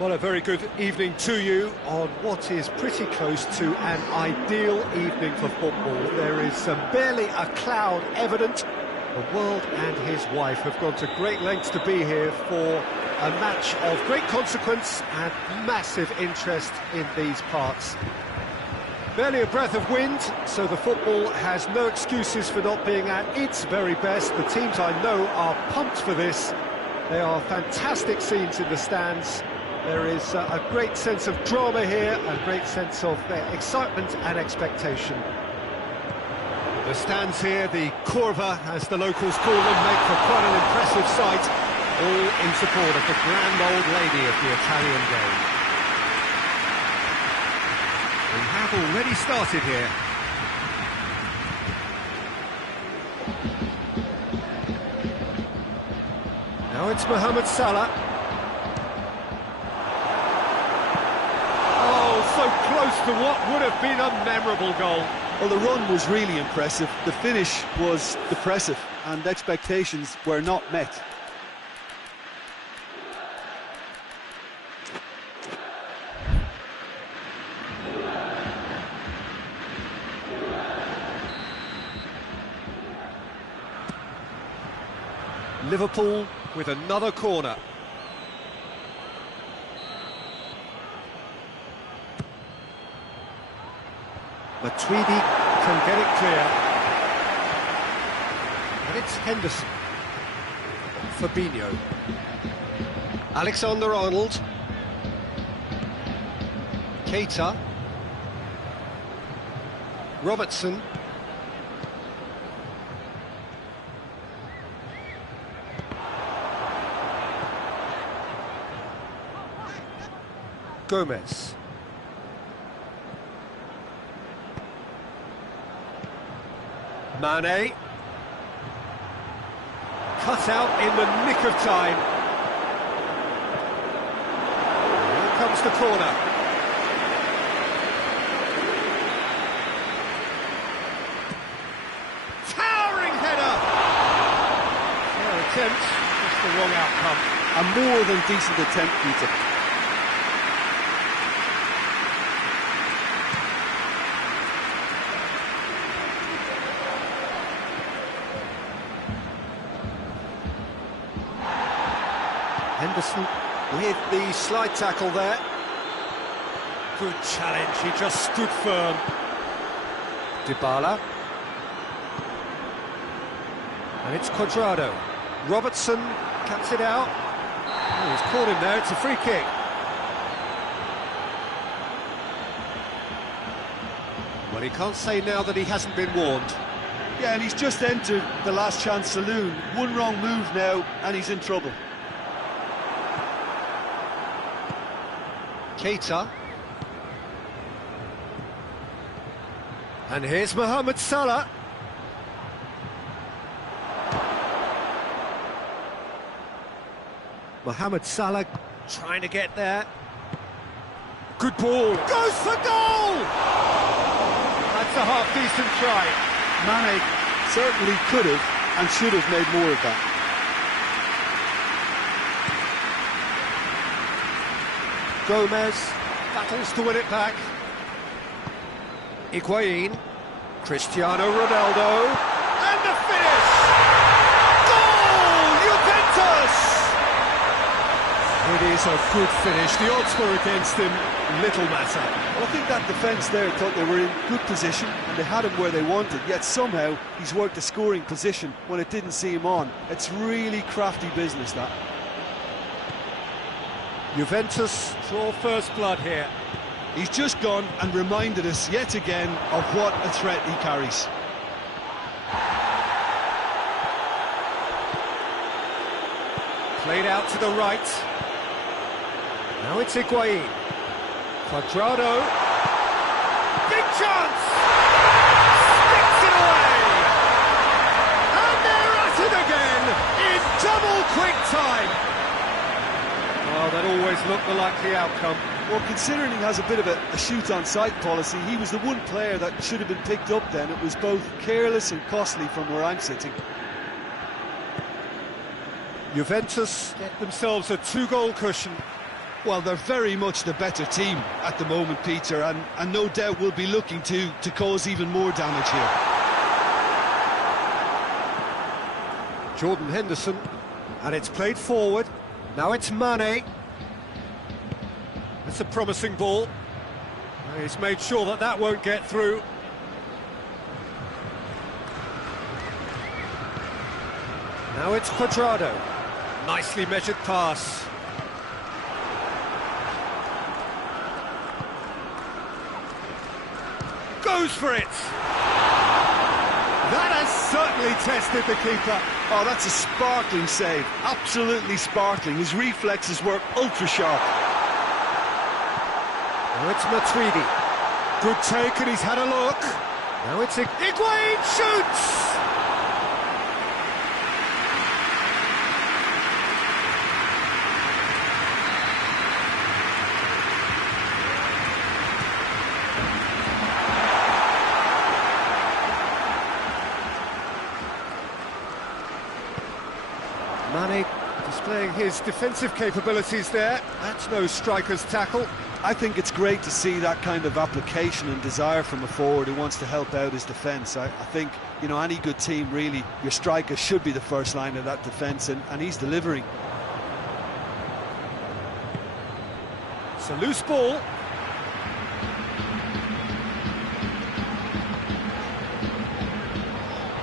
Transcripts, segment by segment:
Well, a very good evening to you on what is pretty close to an ideal evening for football. There is barely a cloud evident. The world and his wife have gone to great lengths to be here for a match of great consequence and massive interest in these parts. Barely a breath of wind, so the football has no excuses for not being at its very best. The teams I know are pumped for this. They are fantastic scenes in the stands. There is a great sense of drama here, a great sense of excitement and expectation. The stands here, the curva, as the locals call them, make for quite an impressive sight, all in support of the grand old lady of the Italian game. We have already started here. Now it's Mohamed Salah. So close to what would have been a memorable goal. Well, the run was really impressive, the finish was depressive, and expectations were not met. Liverpool with another corner. Matuidi can get it clear. And it's Henderson. Fabinho. Alexander-Arnold. Keita. Robertson. Gomez. Mane. Cut out in the nick of time. Here comes the corner. Towering header! Fair attempt, just the wrong outcome. A more than decent attempt, Peter. Henderson with the slide tackle there. Good challenge, he just stood firm. Dybala. And it's Cuadrado. Robertson cuts it out. Oh, he's caught him there, it's a free kick. Well, he can't say now that he hasn't been warned. Yeah, and he's just entered the last chance saloon. One wrong move now, and he's in trouble. Keita. And here's Mohamed Salah. Mohamed Salah trying to get there. Good ball. Goes for goal! That's a half-decent try. Mane certainly could have and should have made more of that. Gomez battles to win it back. Higuain, Cristiano Ronaldo, and the finish! Goal! Juventus! It is a good finish. The odds were against him, little matter. Well, I think that defence there thought they were in good position and they had him where they wanted, yet somehow he's worked a scoring position when it didn't see him on. It's really crafty business, that. Juventus draw first blood here. He's just gone and reminded us yet again of what a threat he carries. Played out to the right. Now it's Higuain. Cuadrado. Big chance! Sticks it away! And they're at it again in double quick time. Well, that always looked the likely outcome. Well, considering he has a bit of a shoot-on-sight policy, he was the one player that should have been picked up then. It was both careless and costly from where I'm sitting. Juventus get themselves a two-goal cushion. Well, they're very much the better team at the moment, Peter, and no doubt will be looking to cause even more damage here. Jordan Henderson, and it's played forward. Now it's Mane. That's a promising ball. He's made sure that that won't get through. Now it's Cuadrado. Nicely measured pass. Goes for it! That has certainly tested the keeper. Oh, that's a sparkling save. Absolutely sparkling. His reflexes were ultra-sharp. Now it's Matuidi. Good take, and he's had a look. Now it's Higuain shoots! Mane displaying his defensive capabilities there. That's no striker's tackle. I think it's great to see that kind of application and desire from a forward who wants to help out his defence. I think, you know, any good team, really, your striker should be the first line of that defence, and he's delivering. It's a loose ball.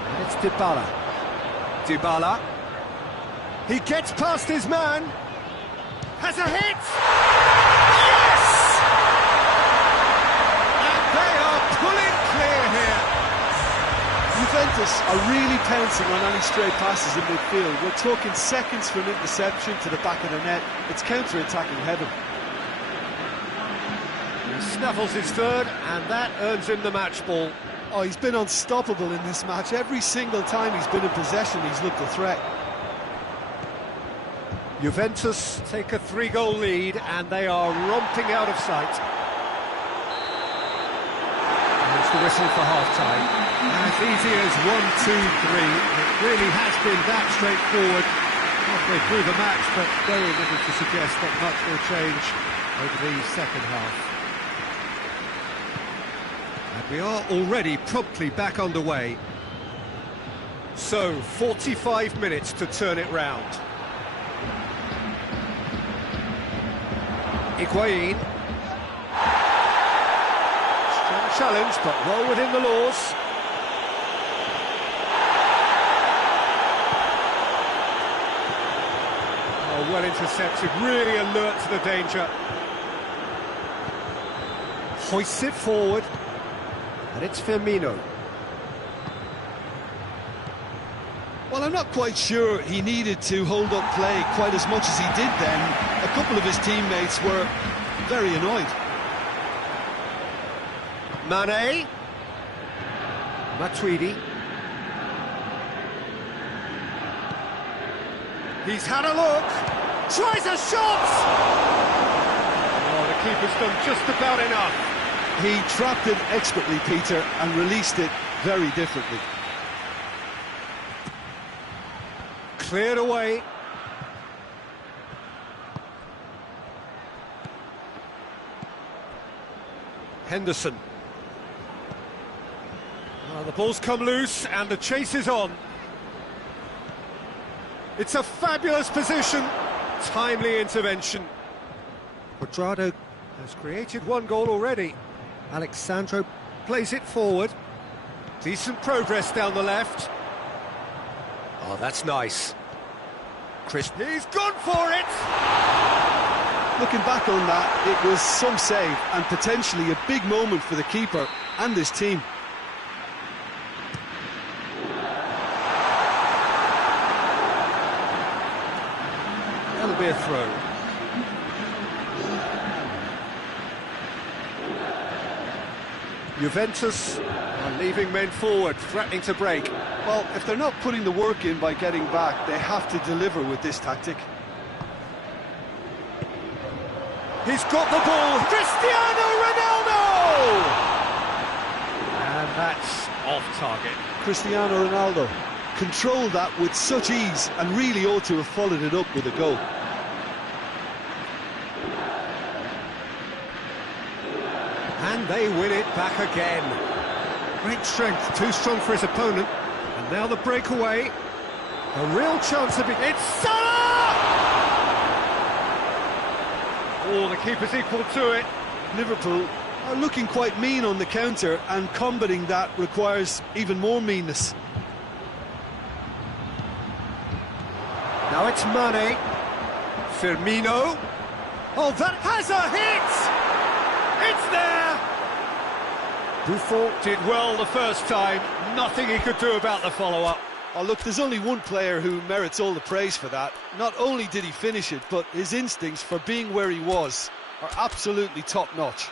And it's Dybala. Dybala. He gets past his man. Has a hit! Yes! And they are pulling clear here. Juventus are really pouncing on any stray passes in midfield. We're talking seconds from interception to the back of the net. It's counter-attacking heaven. He snaffles his third, and that earns him the match ball. Oh, he's been unstoppable in this match. Every single time he's been in possession, he's looked a threat. Juventus take a 3-goal lead, and they are romping out of sight. And it's the whistle for half-time. As easy as 1, 2, 3. It really has been that straightforward halfway through the match, but very little to suggest that much will change over the second half. And we are already promptly back underway. So, 45 minutes to turn it round. Higuain. Strong challenge, but well within the laws. Oh, well intercepted, really alert to the danger. Hoists it forward, and it's Firmino. Well, I'm not quite sure he needed to hold up play quite as much as he did then. A couple of his teammates were very annoyed. Mane. Matuidi. He's had a look. Tries a shot! Oh, the keeper's done just about enough. He trapped it expertly, Peter, and released it very differently. Cleared away. Henderson. Well, the ball's come loose and the chase is on. It's a fabulous position. Timely intervention. Cuadrado has created 1 goal already. Alexandro plays it forward. Decent progress down the left. Oh, that's nice. He's gone for it! Looking back on that, it was some save and potentially a big moment for the keeper and his team. That'll be a throw. Juventus are leaving men forward, threatening to break. Well, if they're not putting the work in by getting back, they have to deliver with this tactic. He's got the ball, Cristiano Ronaldo! And that's off target. Cristiano Ronaldo controlled that with such ease and really ought to have followed it up with a goal. And they win it back again. Great strength, too strong for his opponent. And now the breakaway. A real chance of it. It's Salah! Oh, the keeper's equal to it. Liverpool are looking quite mean on the counter, and combating that requires even more meanness. Now it's Mane. Firmino. Oh, that has a hit! It's there! Buffon did well the first time. Nothing he could do about the follow-up. Oh, look, there's only one player who merits all the praise for that. Not only did he finish it, but his instincts for being where he was are absolutely top-notch.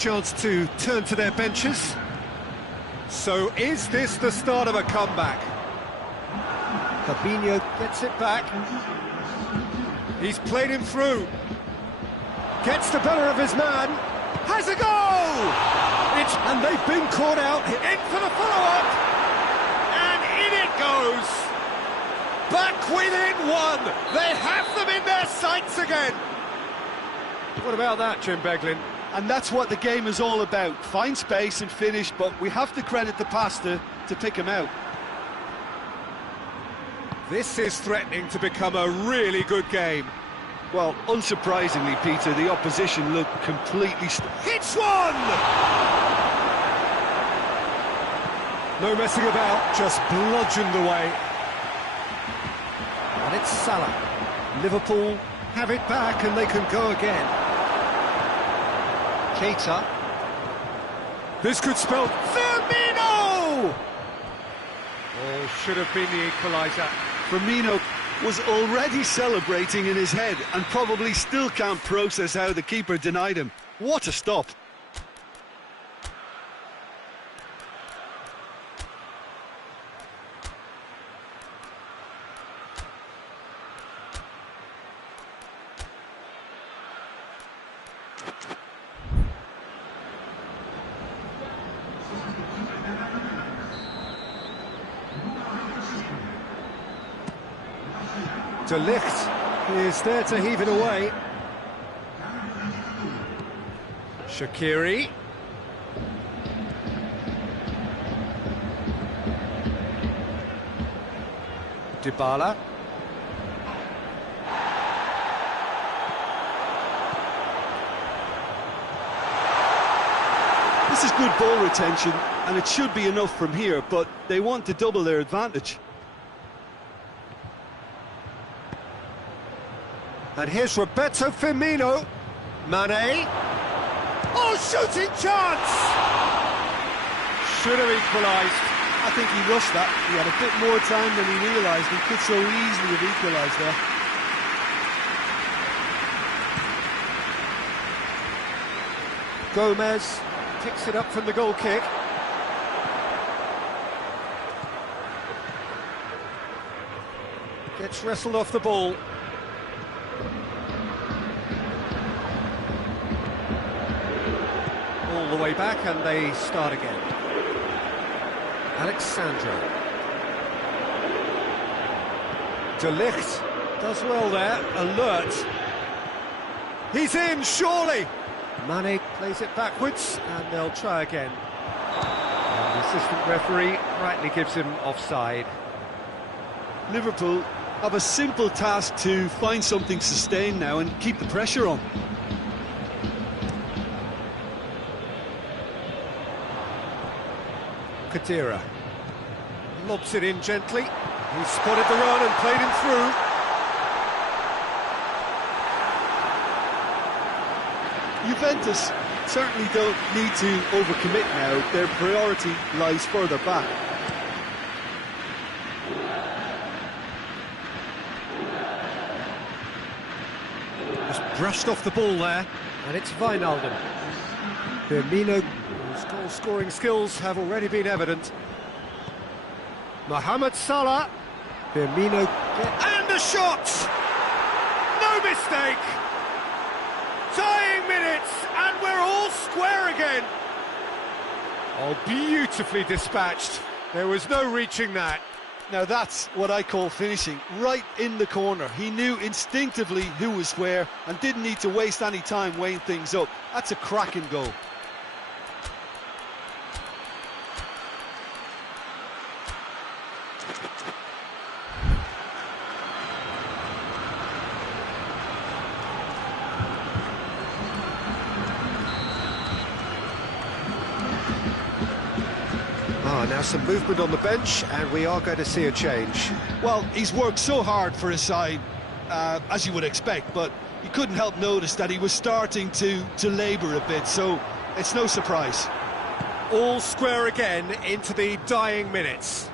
Chance to turn to their benches. So is this the start of a comeback? Fabinho gets it back. He's played him through. Gets the better of his man. Has a goal! And they've been caught out. In for the follow-up. And in it goes. Back within one. They have them in their sights again. What about that, Jim Beglin? And that's what the game is all about. Find space and finish, but we have to credit the passer to pick him out. This is threatening to become a really good game. Well, unsurprisingly, Peter, the opposition look completely... Hits one! No messing about, just bludgeoned away. And it's Salah. Liverpool have it back and they can go again. Keita. This could spell Firmino! Oh, should have been the equaliser. Firmino was already celebrating in his head and probably still can't process how the keeper denied him. What a stop. De Ligt is there to heave it away. Shaqiri. Dybala. This is good ball retention, and it should be enough from here, but they want to double their advantage. And here's Roberto Firmino. Mane. Oh, shooting chance! Should have equalised. I think he rushed that. He had a bit more time than he realised. He could so easily have equalised there. Gomez picks it up from the goal kick. Gets wrestled off the ball. All the way back and they start again. Alexandro. De Ligt does well there, alert. He's in, surely! Mane plays it backwards and they'll try again. And the assistant referee rightly gives him offside. Liverpool have a simple task to find something sustained now and keep the pressure on. Khedira lobs it in gently. He spotted the run and played him through. Juventus certainly don't need to overcommit now. Their priority lies further back. Just brushed off the ball there, and it's Wijnaldum. Firmino, whose goal-scoring skills have already been evident. Mohamed Salah. Firmino, and the shot! No mistake! Dying minutes, and we're all square again. Oh, beautifully dispatched. There was no reaching that. Now that's what I call finishing, right in the corner. He knew instinctively who was where and didn't need to waste any time weighing things up. That's a cracking goal. Now some movement on the bench, and we are going to see a change. Well, he's worked so hard for his side, as you would expect, but you couldn't help notice that he was starting to labour a bit, so it's no surprise. All square again into the dying minutes.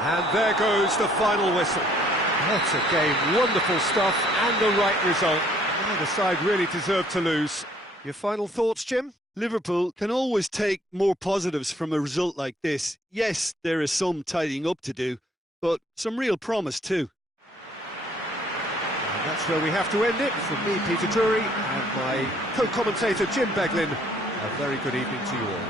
And there goes the final whistle. What a game, wonderful stuff, and the right result. Neither side really deserved to lose. Your final thoughts, Jim? Liverpool can always take more positives from a result like this. Yes, there is some tidying up to do, but some real promise too. And that's where we have to end it. From me, Peter Drury, and my co-commentator, Jim Beglin, a very good evening to you all.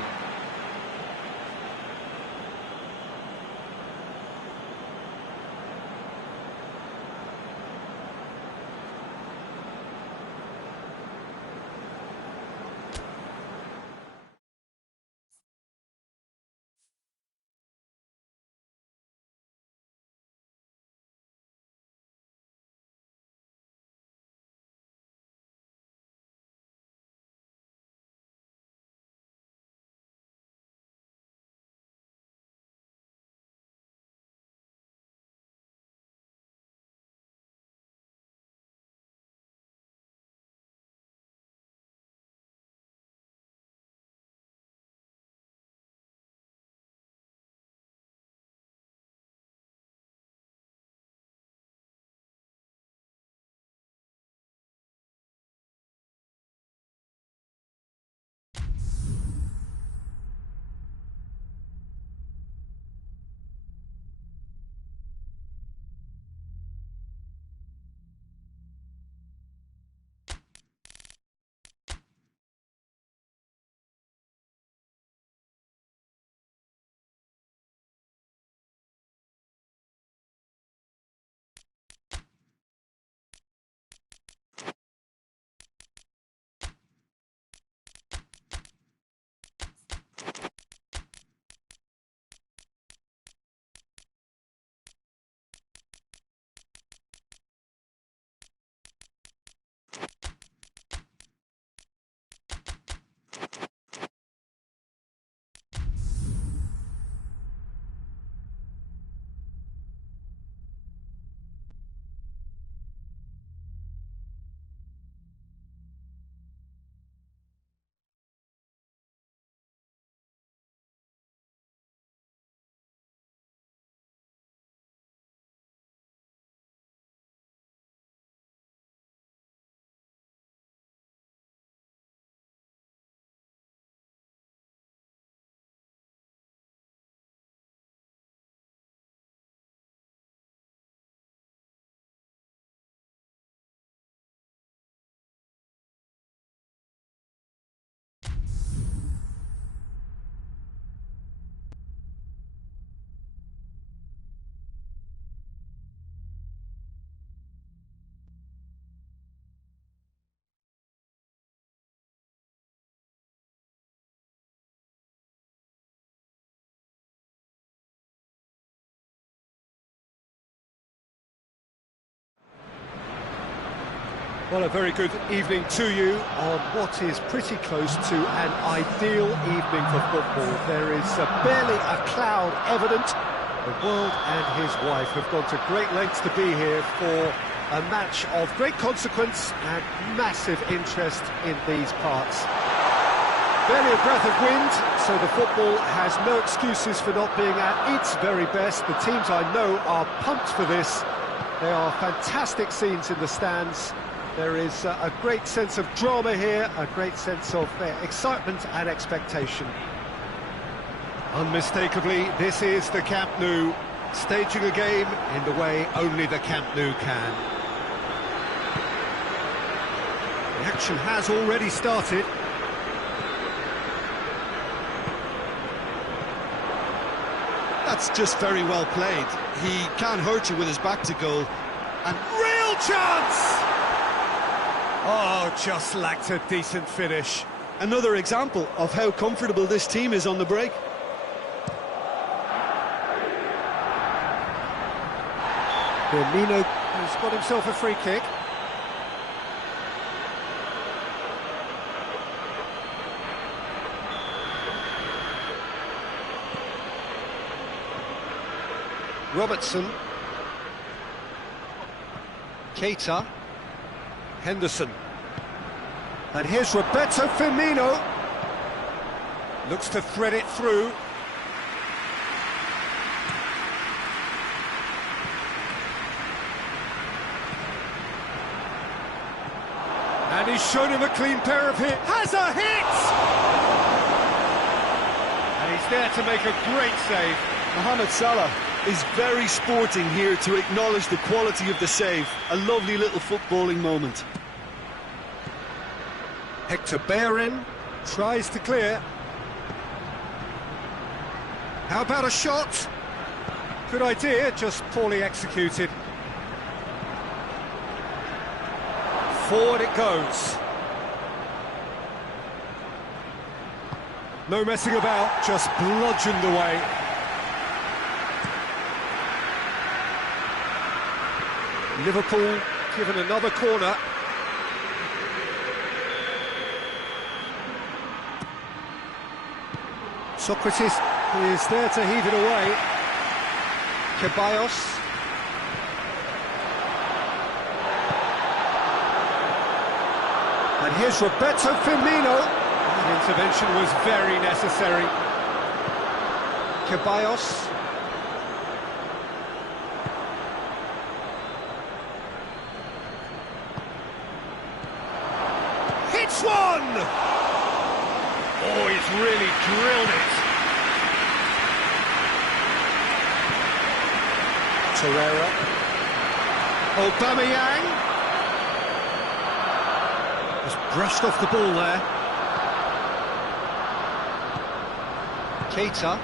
Well, a very good evening to you on what is pretty close to an ideal evening for football. There is barely a cloud evident. The world and his wife have gone to great lengths to be here for a match of great consequence and massive interest in these parts. Barely a breath of wind, so the football has no excuses for not being at its very best. The teams I know are pumped for this. They are fantastic scenes in the stands. There is a great sense of drama here, a great sense of excitement and expectation. Unmistakably, this is the Camp Nou, staging a game in the way only the Camp Nou can. The action has already started. That's just very well played. He can't hurt you with his back to goal. And Real chance! Oh, just lacked a decent finish. another example of how comfortable this team is on the break. Firmino has got himself a free kick. Robertson, Keita, Henderson, and here's Roberto Firmino, looks to thread it through. And he's shown him a clean pair of hits. Has a hit! And he's there to make a great save. Mohamed Salah is very sporting here to acknowledge the quality of the save. A lovely little footballing moment. Hector Bellerin tries to clear. How about a shot? Good idea, just poorly executed. Forward it goes. No messing about, just bludgeoned away. Liverpool given another corner. Socrates is there to heave it away. Ceballos. And here's Roberto Firmino. That intervention was very necessary. Ceballos. Hits one! Oh, he's really drilled it. Torreira. Aubameyang. Just brushed off the ball there. Keita.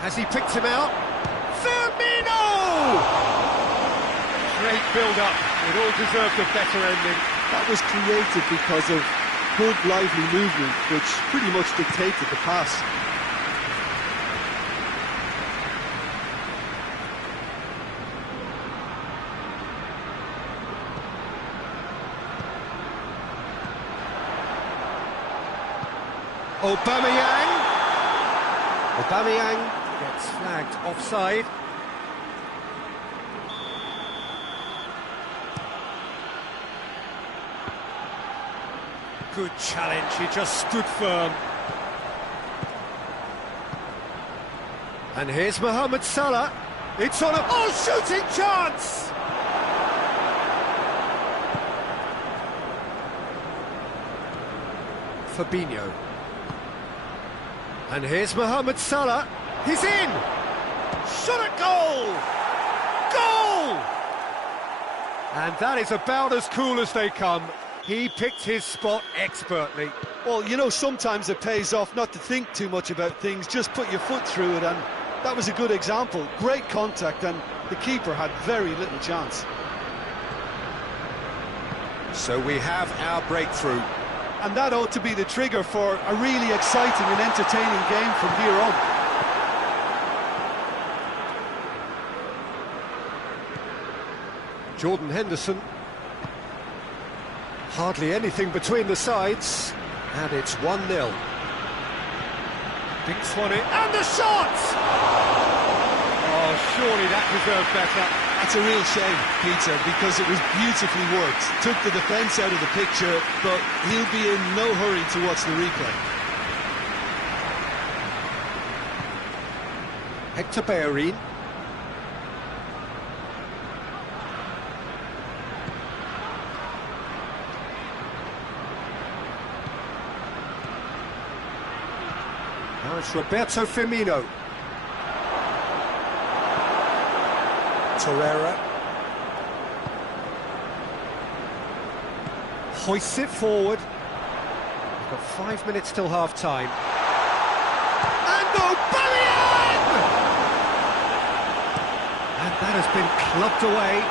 Has he picked him out? Firmino! Great build-up. It all deserved a better ending. That was created because of good, lively movement, which pretty much dictated the pass. Aubameyang. Aubameyang gets flagged offside. Good challenge, he just stood firm. And here's Mohamed Salah. It's on a... Oh, shooting chance! Fabinho. And here's Mohamed Salah. He's in! Shot at goal! Goal! And that is about as cool as they come. He picked his spot expertly. Well, you know, sometimes it pays off not to think too much about things, just put your foot through it, and that was a good example. Great contact, and the keeper had very little chance. So we have our breakthrough. And that ought to be the trigger for a really exciting and entertaining game from here on. Jordan Henderson. Hardly anything between the sides, and it's 1-0. Dinks one in, and the shot! Oh, surely that deserved better. That's a real shame, Peter, because it was beautifully worked. Took the defence out of the picture, but he'll be in no hurry to watch the replay. Hector Bellerin. it's Roberto Firmino. Torreira. Hoists it forward. We've got 5 minutes till half-time. And Aubameyang! And that has been clubbed away.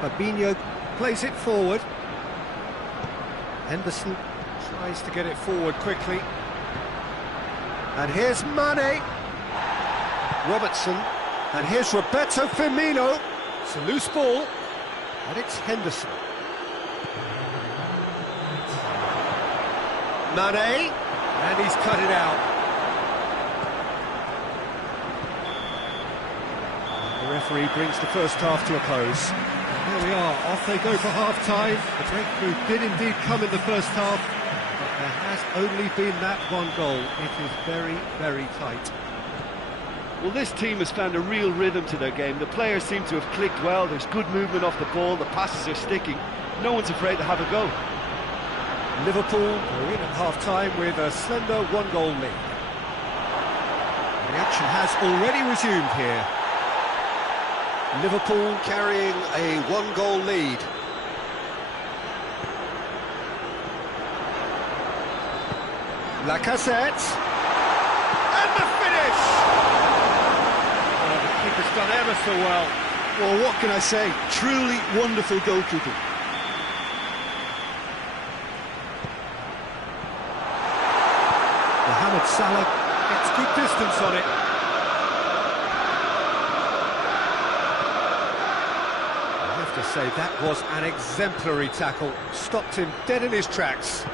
Fabinho plays it forward. Henderson tries to get it forward quickly. And here's Mane. Robertson. And here's Roberto Firmino. It's a loose ball. And it's Henderson. Mane. And he's cut it out. The referee brings the first half to a close. Here we are, off they go for half-time. The breakthrough did indeed come in the first half, but there has only been that one goal. It is very, very tight. Well, this team has found a real rhythm to their game. The players seem to have clicked well. There's good movement off the ball. The passes are sticking. No one's afraid to have a go. Liverpool are in at half-time with a slender one-goal lead. The action has already resumed here. Liverpool carrying a one-goal lead. Lacazette. And the finish! Oh, the keeper's done ever so well. Well, what can I say? Truly wonderful goalkeeping. Mohamed Salah gets good distance on it. To say that was an exemplary tackle, stopped him dead in his tracks.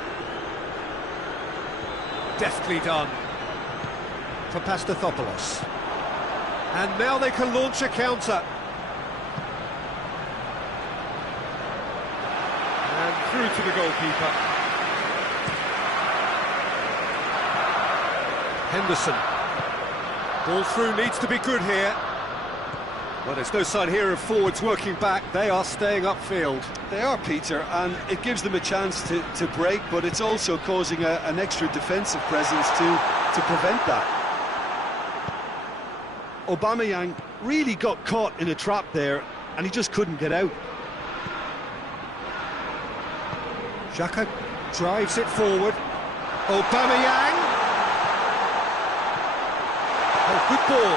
Deftly done for Pastathopoulos. And now they can launch a counter. And through to the goalkeeper. Henderson. Ball through needs to be good here. Well, there's no sign here of forwards working back. They are staying upfield. They are, Peter, and it gives them a chance to break, but it's also causing an extra defensive presence to prevent that. Aubameyang really got caught in a trap there, and he just couldn't get out. Xhaka drives it forward. Aubameyang. Oh, good ball.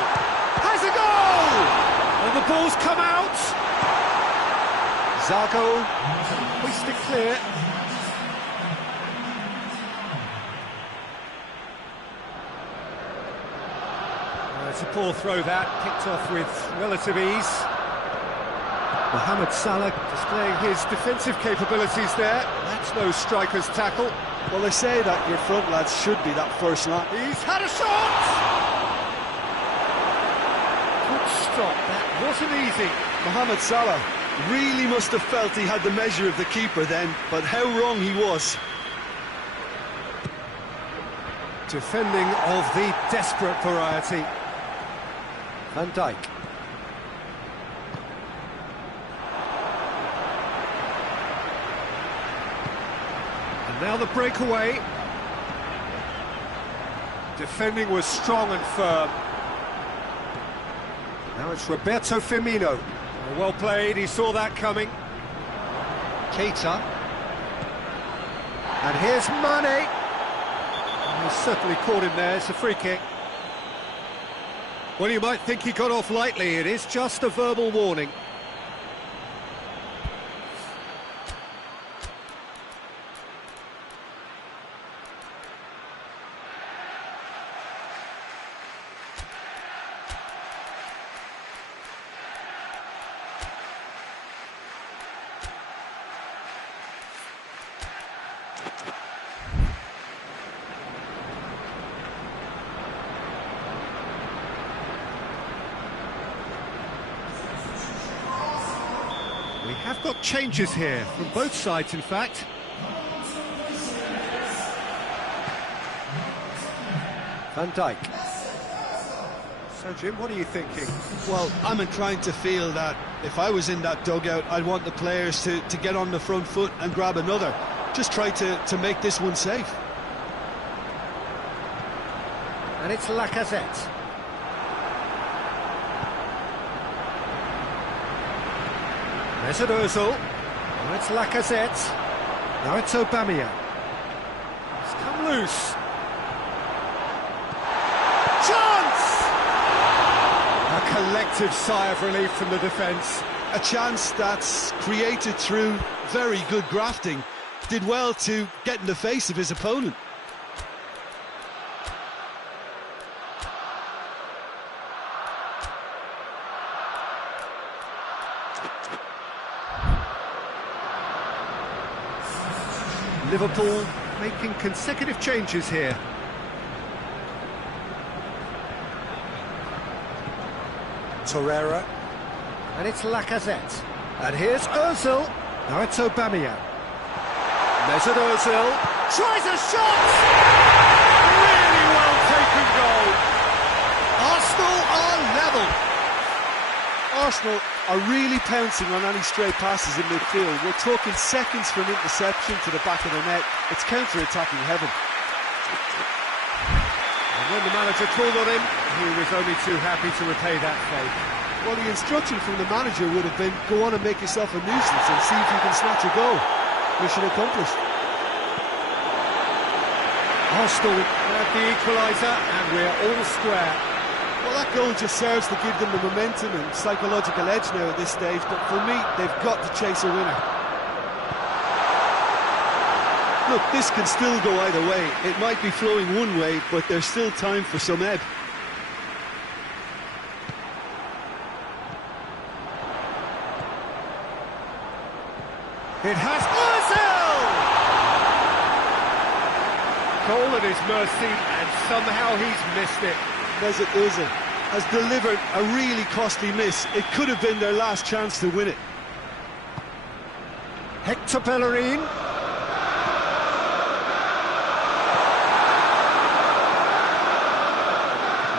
Has a goal! And the ball's come out. Zago hoists it clear. It's a poor throw that, picked off with relative ease. Mohamed Salah displaying his defensive capabilities there. That's no striker's tackle. Well, they say that your front lads should be that first line. He's had a shot! Stop. That wasn't easy. Mohamed Salah really must have felt he had the measure of the keeper then, but how wrong he was. Defending of the desperate variety. Van Dijk. And now the breakaway. Defending was strong and firm. Now it's Roberto Firmino. Well played, he saw that coming. Keita. And here's Mane. He's certainly caught him there, it's a free kick. Well, you might think he got off lightly, it is just a verbal warning. We have got changes here, from both sides in fact. Van Dijk. So, Jim, what are you thinking? Well, I'm inclined to feel that if I was in that dugout, I'd want the players to get on the front foot and grab another. Just try to make this one safe. And it's Lacazette. Mesut Ozil. Now it's Lacazette. Now it's Aubameyang. It's come loose. Chance! A collective sigh of relief from the defence. A chance that's created through very good grafting. Did well to get in the face of his opponent. Liverpool making consecutive changes here. Torreira. And it's Lacazette. And here's Ozil. Now it's Aubameyang. Mesut Ozil tries a shot! Really well taken goal. Arsenal are level. Arsenal are really pouncing on any stray passes in midfield. We're talking seconds from interception to the back of the net. It's counter-attacking heaven. And when the manager called on him, he was only too happy to repay that favour. Well, the instruction from the manager would have been, go on and make yourself a nuisance and see if you can snatch a goal. Mission accomplished. Arsenal have the equaliser and we're all square. Well, that goal just serves to give them the momentum and psychological edge now at this stage, but for me, they've got to chase a winner. Look, this can still go either way. It might be flowing one way, but there's still time for some ebb. It has Ozil! Goal at his mercy, and somehow he's missed it. Mesut Ozil has delivered a really costly miss. It could have been their last chance to win it. Hector Bellerin.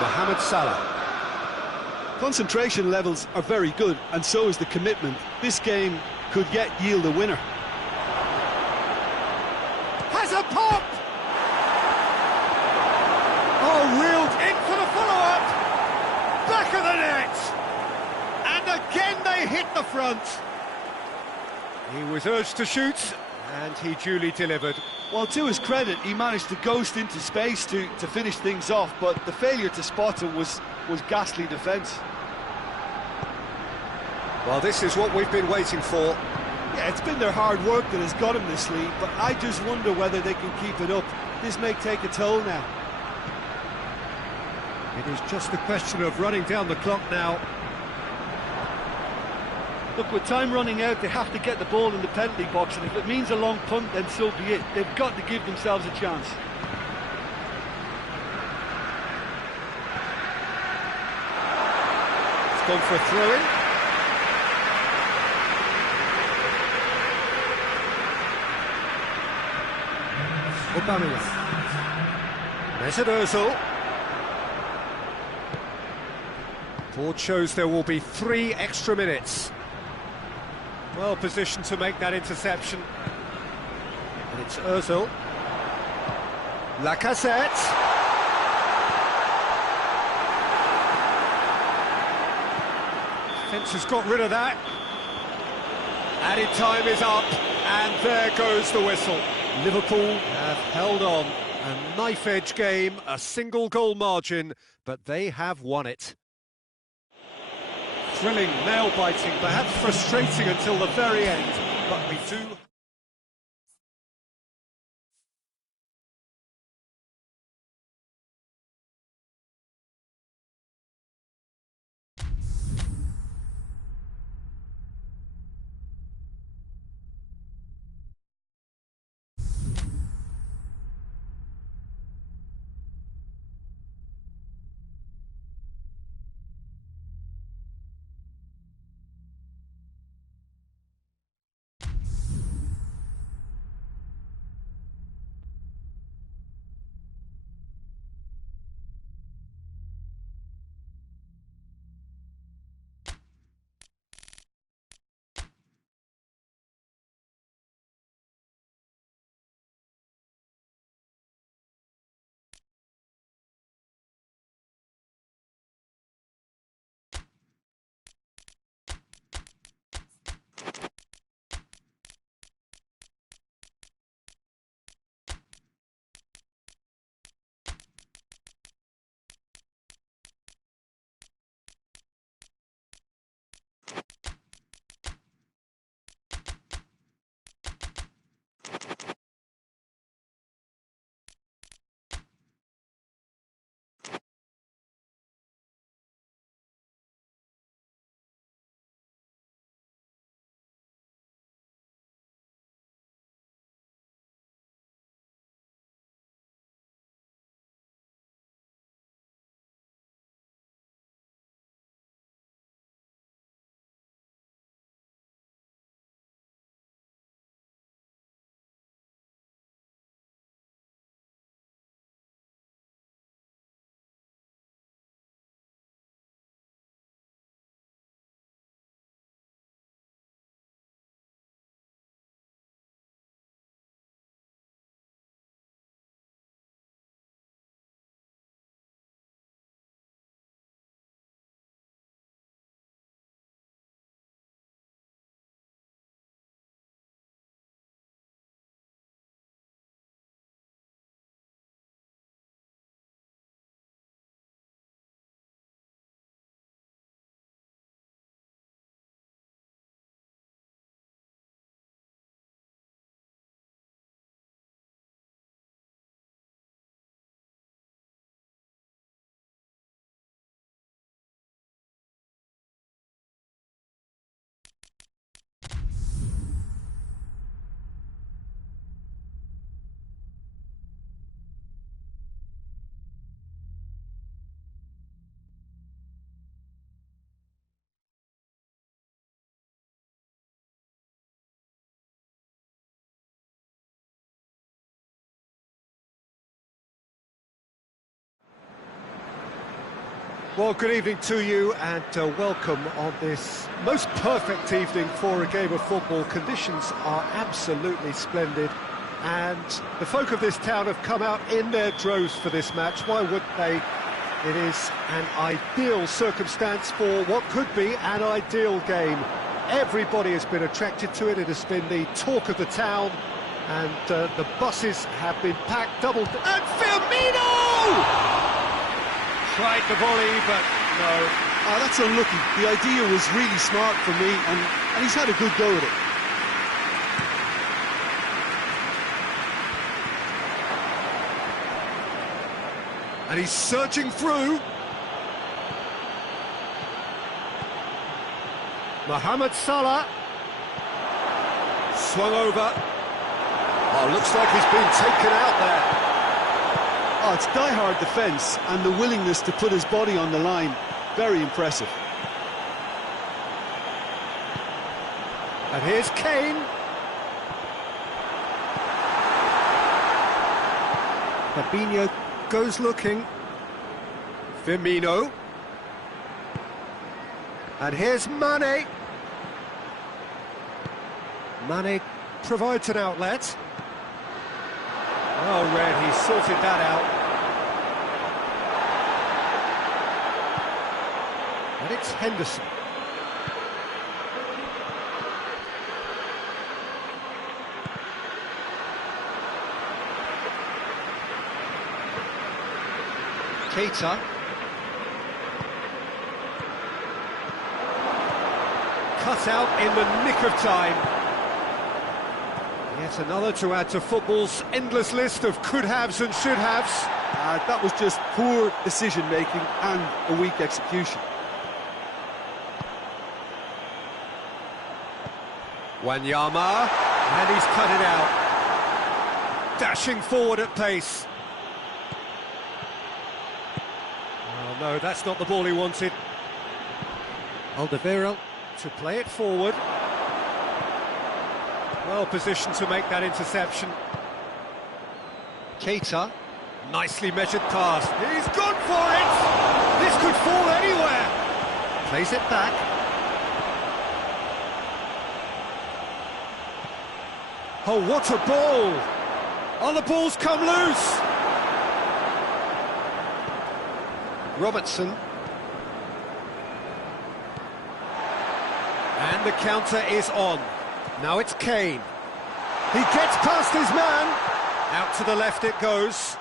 Mohamed Salah. Concentration levels are very good, and so is the commitment. This game could yet yield a winner. Has a pop! Oh, reeled in for the follow-up! Back of the net! And again they hit the front. He was urged to shoot, and he duly delivered. Well, to his credit, he managed to ghost into space to finish things off, but the failure to spot him was ghastly defence. Well, this is what we've been waiting for. Yeah, it's been their hard work that has got him this lead, but I just wonder whether they can keep it up. This may take a toll now. It is just a question of running down the clock now. Look, with time running out, they have to get the ball in the penalty box, and if it means a long punt, then so be it. They've got to give themselves a chance. It's gone for a throw-in. Aubameyang. Mesut Ozil. Board shows there will be 3 extra minutes. Well positioned to make that interception. And it's Ozil. Lacazette. Defence has got rid of that. Added time is up, and there goes the whistle. Liverpool have held on. A knife-edge game, a single goal margin, but they have won it. Thrilling, nail-biting, perhaps frustrating until the very end, but we do Well, good evening to you and welcome on this most perfect evening for a game of football. Conditions are absolutely splendid and the folk of this town have come out in their droves for this match. Why wouldn't they? It is an ideal circumstance for what could be an ideal game. Everybody has been attracted to it. It has been the talk of the town and the buses have been packed double. And Firmino! Tried the volley, but no. Oh, that's unlucky. The idea was really smart for me, and he's had a good go at it. And he's surging through. Mohamed Salah. Swung over. Oh, looks like he's been taken out there. Oh, it's die-hard defence and the willingness to put his body on the line. Very impressive. And here's Kane. Fabinho goes looking. Firmino. And here's Mane. Mane provides an outlet. Oh, Red, he sorted that out. And it's Henderson. Keita. Cut out in the nick of time. Yet another to add to football's endless list of could-haves and should-haves. That was just poor decision-making and a weak execution. Wanyama, and he's cut it out. Dashing forward at pace. Oh no, that's not the ball he wanted. Alderweireld to play it forward. Well positioned to make that interception. Keita, nicely measured pass. He's gone for it! This could fall anywhere! Plays it back. Oh, what a ball! Oh, the ball's come loose! Robertson. And the counter is on. Now it's Kane. He gets past his man. Out to the left it goes.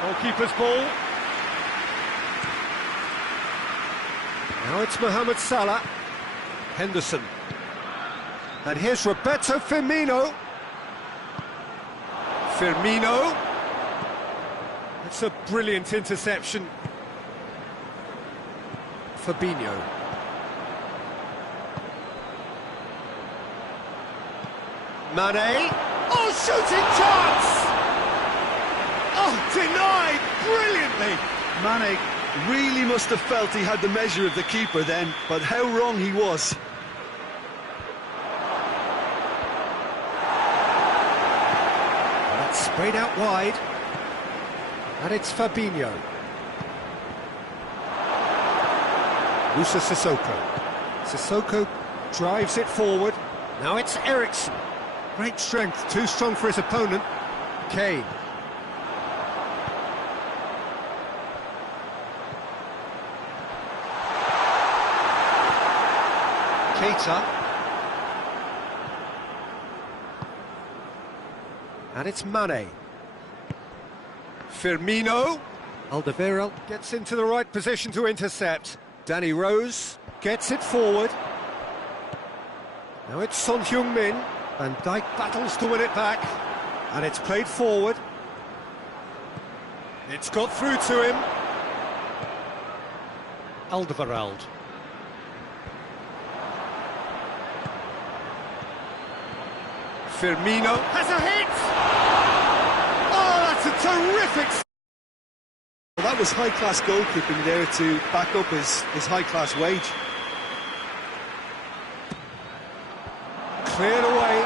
Goalkeeper's ball. Now it's Mohamed Salah. Henderson. And here's Roberto Firmino. Firmino. It's a brilliant interception. Fabinho. Mane. Oh, shooting chance! Oh, denied brilliantly. Mane really must have felt he had the measure of the keeper then, but how wrong he was. That's sprayed out wide. And it's Fabinho. Musa Sissoko. Sissoko drives it forward. Now it's Eriksen. Great strength, too strong for his opponent. Kane. Keita. And it's Mane. Firmino. Alderweireld gets into the right position to intercept. Danny Rose gets it forward. Now it's Son Heung-min. Van Dijk battles to win it back. And it's played forward. It's got through to him. Alderweireld. Firmino has a hit! Oh, that's a terrific... Well, that was high-class goalkeeping there to back up his high-class wage. Cleared away.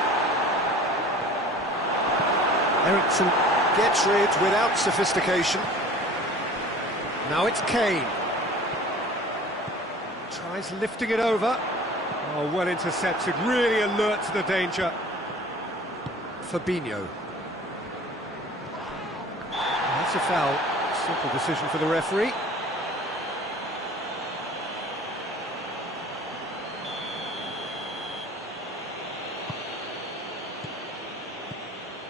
Eriksen Gets rid without sophistication. Now it's Kane. Tries lifting it over. Oh, well intercepted, really alert to the danger. Fabinho. That's a foul. Simple decision for the referee.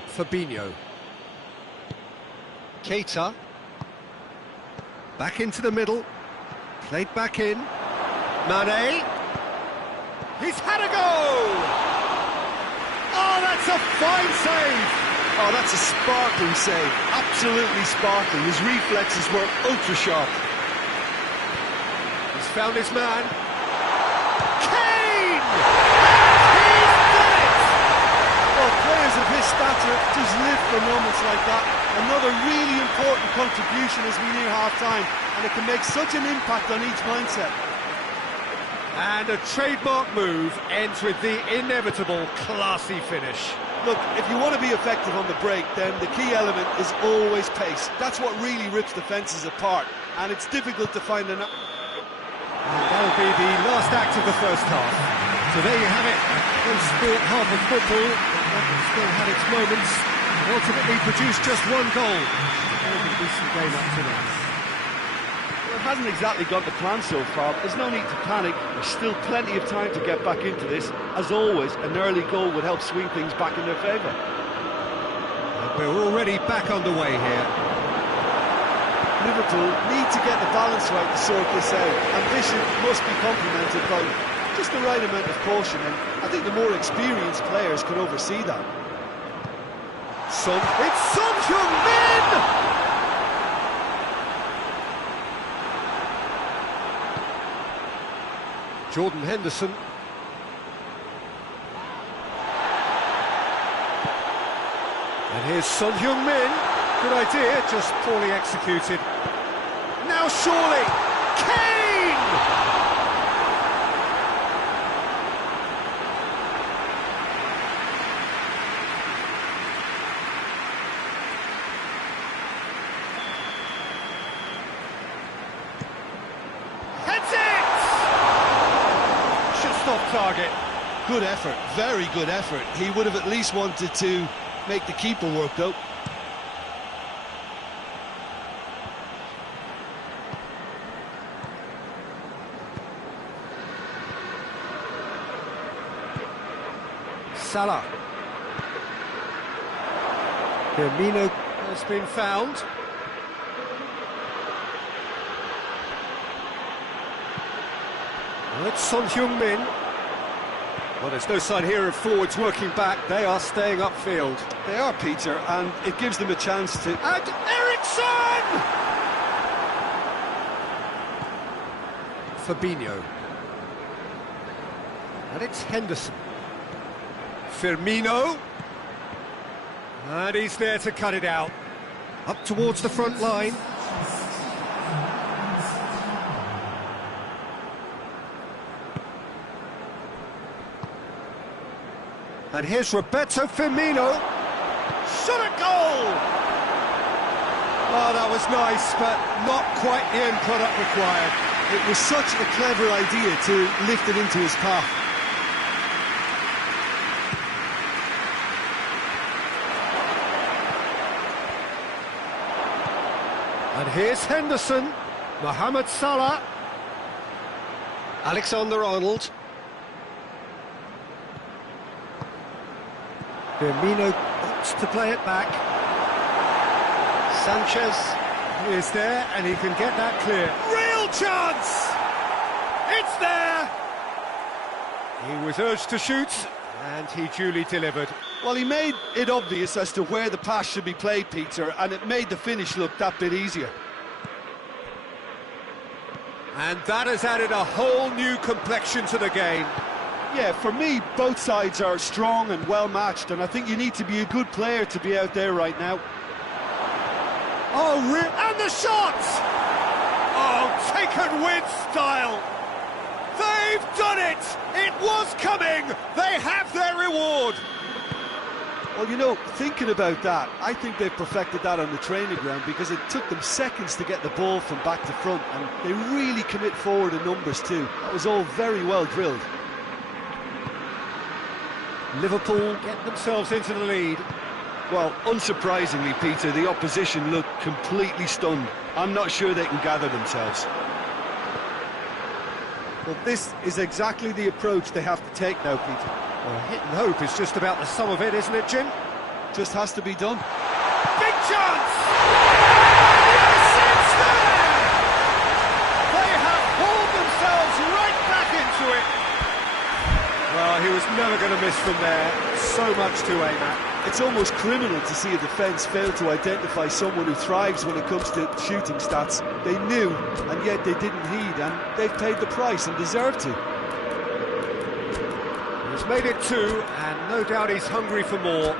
Fabinho. Keita. Back into the middle. Played back in. Mane. He's had a go! Oh, that's a fine save! Oh, that's a sparkling save. Absolutely sparkling. His reflexes were ultra sharp. He's found his man. Kane! He's done it! Well, players of his stature just live for moments like that. Another really important contribution as we near half-time, and it can make such an impact on each mindset. And a trademark move ends with the inevitable classy finish. Look, if you want to be effective on the break, then the key element is always pace. That's what really rips defences apart, and it's difficult to find an... And that'll be the last act of the first half. So there you have it, one sport half of football that still had its moments, and ultimately produced just one goal. A decent game up to now. Well, it hasn't exactly gone to plan so far. There's no need to panic. There's still plenty of time to get back into this. As always, an early goal would help swing things back in their favour. And we're already back underway here. Liverpool need to get the balance right to sort this out. Ambition must be complemented by just the right amount of caution, and I think the more experienced players can oversee that. It's Son Heung-min! Jordan Henderson. And here's Son Heung-min. Good idea, just poorly executed. Now surely, Kane! Heads it! Just off target. Good effort, very good effort. He would have at least wanted to make the keeper work, though. Salah. Firmino has been found. Well, it's Son Heung-min. Well, there's no sign here of forwards working back. They are staying upfield. They are, Peter, and it gives them a chance to... And Eriksson! Fabinho. And it's Henderson. Firmino. And he's there to cut it out. Up towards the front line. And here's Roberto Firmino. Shot a goal! Oh, that was nice, but not quite the end product required. It was such a clever idea to lift it into his path. And here's Henderson, Mohamed Salah, Alexander-Arnold. Firmino opts to play it back. Sanchez is there, and he can get that clear. Real chance! It's there! He was urged to shoot, and he duly delivered. Well, he made it obvious as to where the pass should be played, Peter, and it made the finish look that bit easier. And that has added a whole new complexion to the game. Yeah, for me, both sides are strong and well-matched, and I think you need to be a good player to be out there right now. Oh, and the shot! Oh, taken with style! They've done it! It was coming! They have their reward! Well, you know, thinking about that, I think they've perfected that on the training ground, because it took them seconds to get the ball from back to front, and they really commit forward in numbers too. That was all very well drilled. Liverpool get themselves into the lead. Well, unsurprisingly, Peter, the opposition look completely stunned. I'm not sure they can gather themselves. Well, this is exactly the approach they have to take now, Peter. Well, hit and hope is just about the sum of it, isn't it, Jim? Just has to be done. Big chance! Yes, it's there! They have hauled themselves right back into it. Well, he was never going to miss from there. So much to aim at. It's almost criminal to see a defence fail to identify someone who thrives when it comes to shooting stats. They knew, and yet they didn't heed, and they've paid the price and deserve to. He's made it 2, and no doubt he's hungry for more.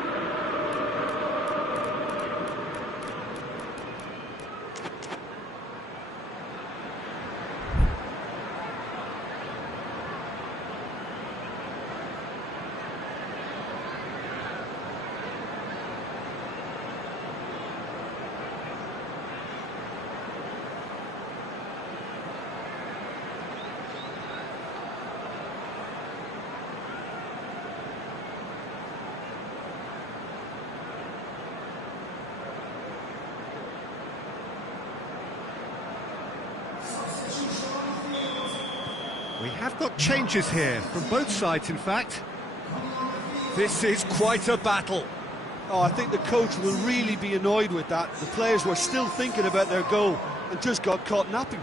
We have got changes here, from both sides in fact. This is quite a battle. Oh, I think the coach will really be annoyed with that. The players were still thinking about their goal and just got caught napping.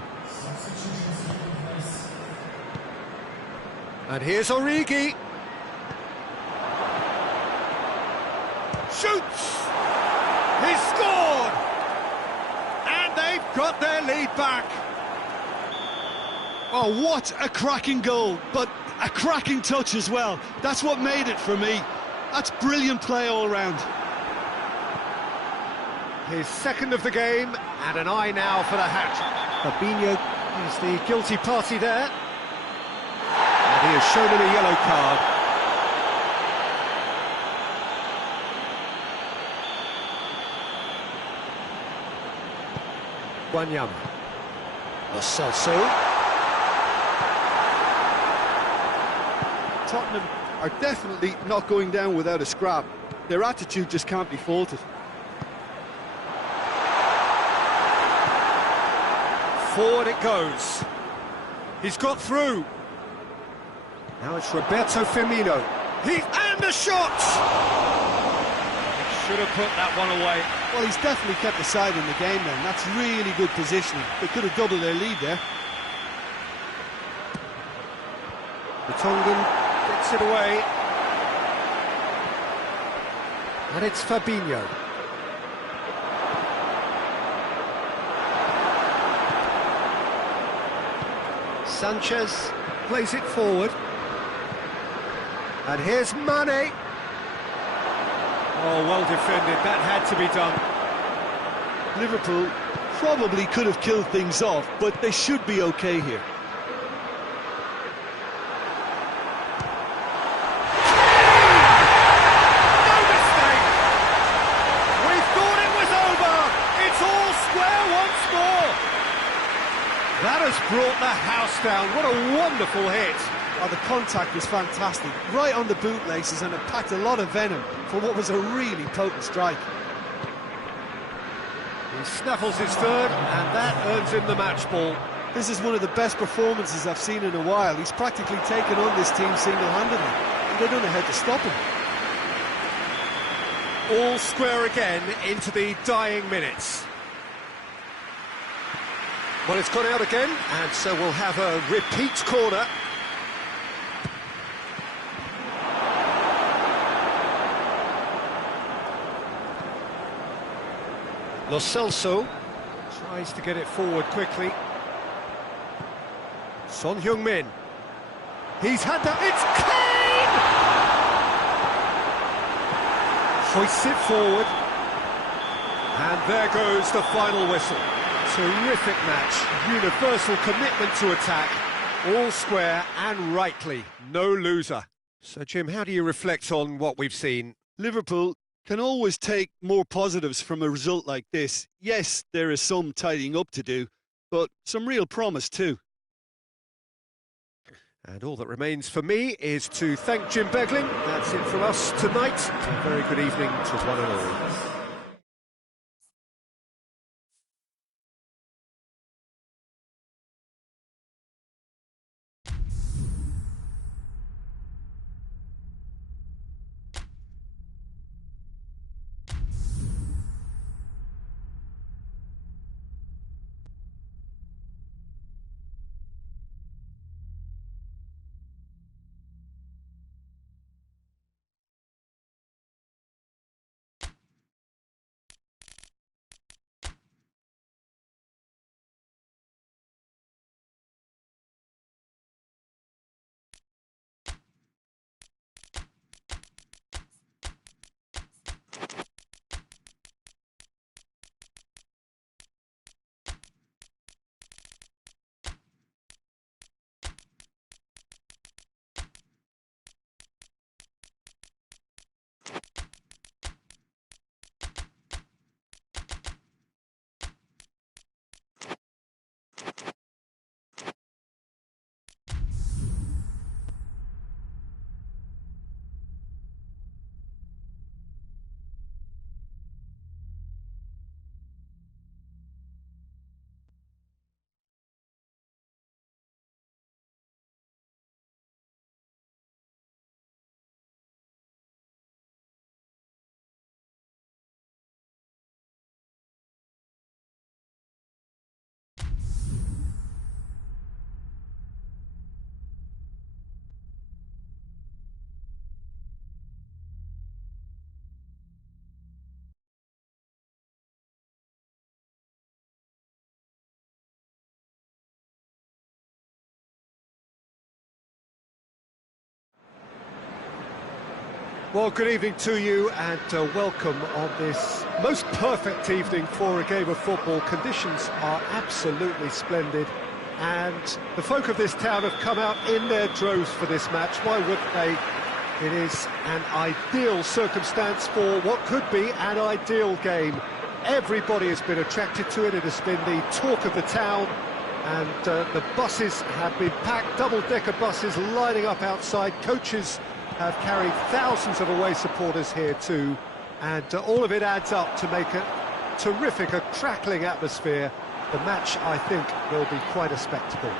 And here's Origi. Shoots! He's scored! And they've got their lead back. Oh, what a cracking goal, but a cracking touch as well. That's what made it for me. That's brilliant play all round. His second of the game, and an eye now for the hat. Fabinho is the guilty party there. And he has shown him a yellow card. Wanyama. Lo Celso. Tottenham are definitely not going down without a scrap. Their attitude just can't be faulted. Forward it goes. He's got through. Now it's Roberto Firmino. And the shot! He should have put that one away. Well, he's definitely kept the side in the game then. That's really good positioning. They could have doubled their lead there. The Tongan gets it away. And it's Fabinho. Sanchez plays it forward. And here's Mane. Oh, well defended. That had to be done. Liverpool probably could have killed things off, but they should be okay here. That has brought the house down. What a wonderful hit. Oh, the contact was fantastic. Right on the bootlaces, and it packed a lot of venom for what was a really potent strike. He snaffles his third, and that earns him the match ball. This is one of the best performances I've seen in a while. He's practically taken on this team single-handedly, and they don't know how to stop him. All square again into the dying minutes. Well, it's gone out again, and so we'll have a repeat corner. Lo Celso tries to get it forward quickly. Son Heung-min. He's had that. It's Kane! Hoists it forward. And there goes the final whistle. Terrific match, universal commitment to attack, all square and rightly, no loser. So Jim, how do you reflect on what we've seen? Liverpool can always take more positives from a result like this. Yes, there is some tidying up to do, but some real promise too. And all that remains for me is to thank Jim Begling. That's it from us tonight. A very good evening to one and all. Well, good evening to you and welcome on this most perfect evening for a game of football. Conditions are absolutely splendid and the folk of this town have come out in their droves for this match. Why wouldn't they? It is an ideal circumstance for what could be an ideal game. Everybody has been attracted to it. It has been the talk of the town and the buses have been packed, double-decker buses lining up outside. Coaches have carried thousands of away supporters here too, and all of it adds up to make a terrific, a crackling atmosphere. The match, I think, will be quite a spectacle.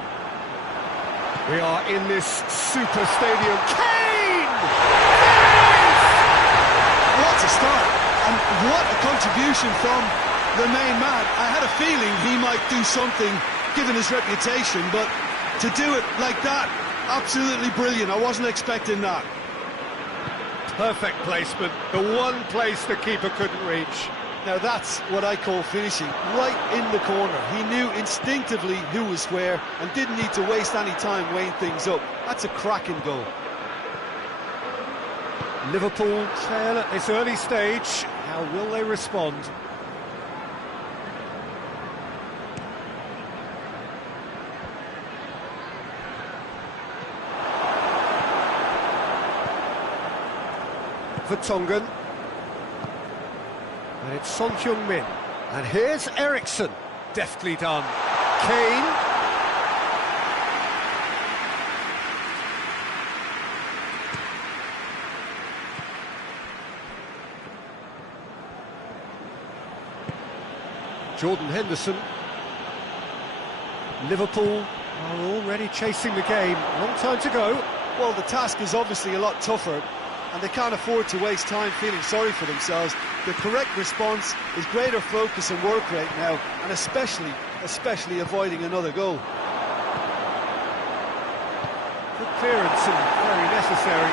We are in this super stadium. Kane! What a start, and what a contribution from the main man. I had a feeling he might do something, given his reputation, but to do it like that, absolutely brilliant. I wasn't expecting that. Perfect placement, the one place the keeper couldn't reach. Now that's what I call finishing, right in the corner. He knew instinctively who was where and didn't need to waste any time weighing things up. That's a cracking goal. Liverpool trail at this early stage. How will they respond? For Tongan, and it's Son Heung-min, and here's Eriksson, deftly done. Kane, Jordan Henderson. Liverpool are already chasing the game, long time to go. Well, the task is obviously a lot tougher, and they can't afford to waste time feeling sorry for themselves. The correct response is greater focus and work rate now, and especially avoiding another goal. Good clearance and very necessary.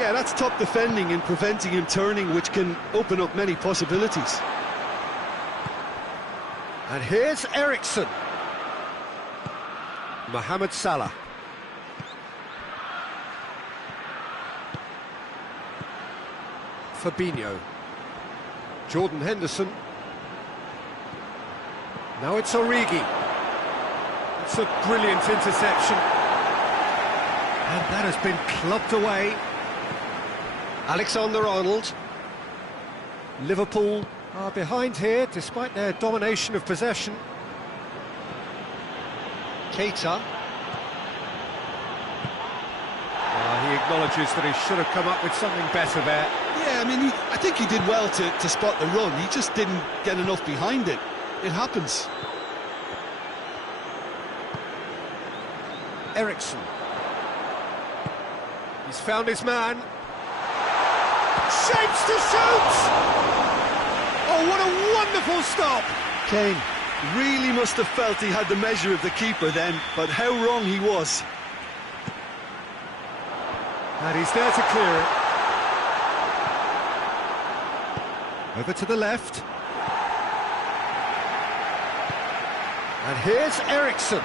Yeah, that's top defending and preventing him turning, which can open up many possibilities. And here's Eriksson. Mohamed Salah. Fabinho. Jordan Henderson. Now it's Origi. It's a brilliant interception. And that has been clubbed away. Alexander-Arnold. Liverpool are behind here, despite their domination of possession. Keita. He acknowledges that he should have come up with something better there. Yeah, I mean, I think he did well to spot the run. He just didn't get enough behind it. It happens. Eriksson. He's found his man. Shapes to shoot! Oh, what a wonderful stop! Kane really must have felt he had the measure of the keeper then, but how wrong he was. And he's there to clear it. Over to the left. And here's Eriksson.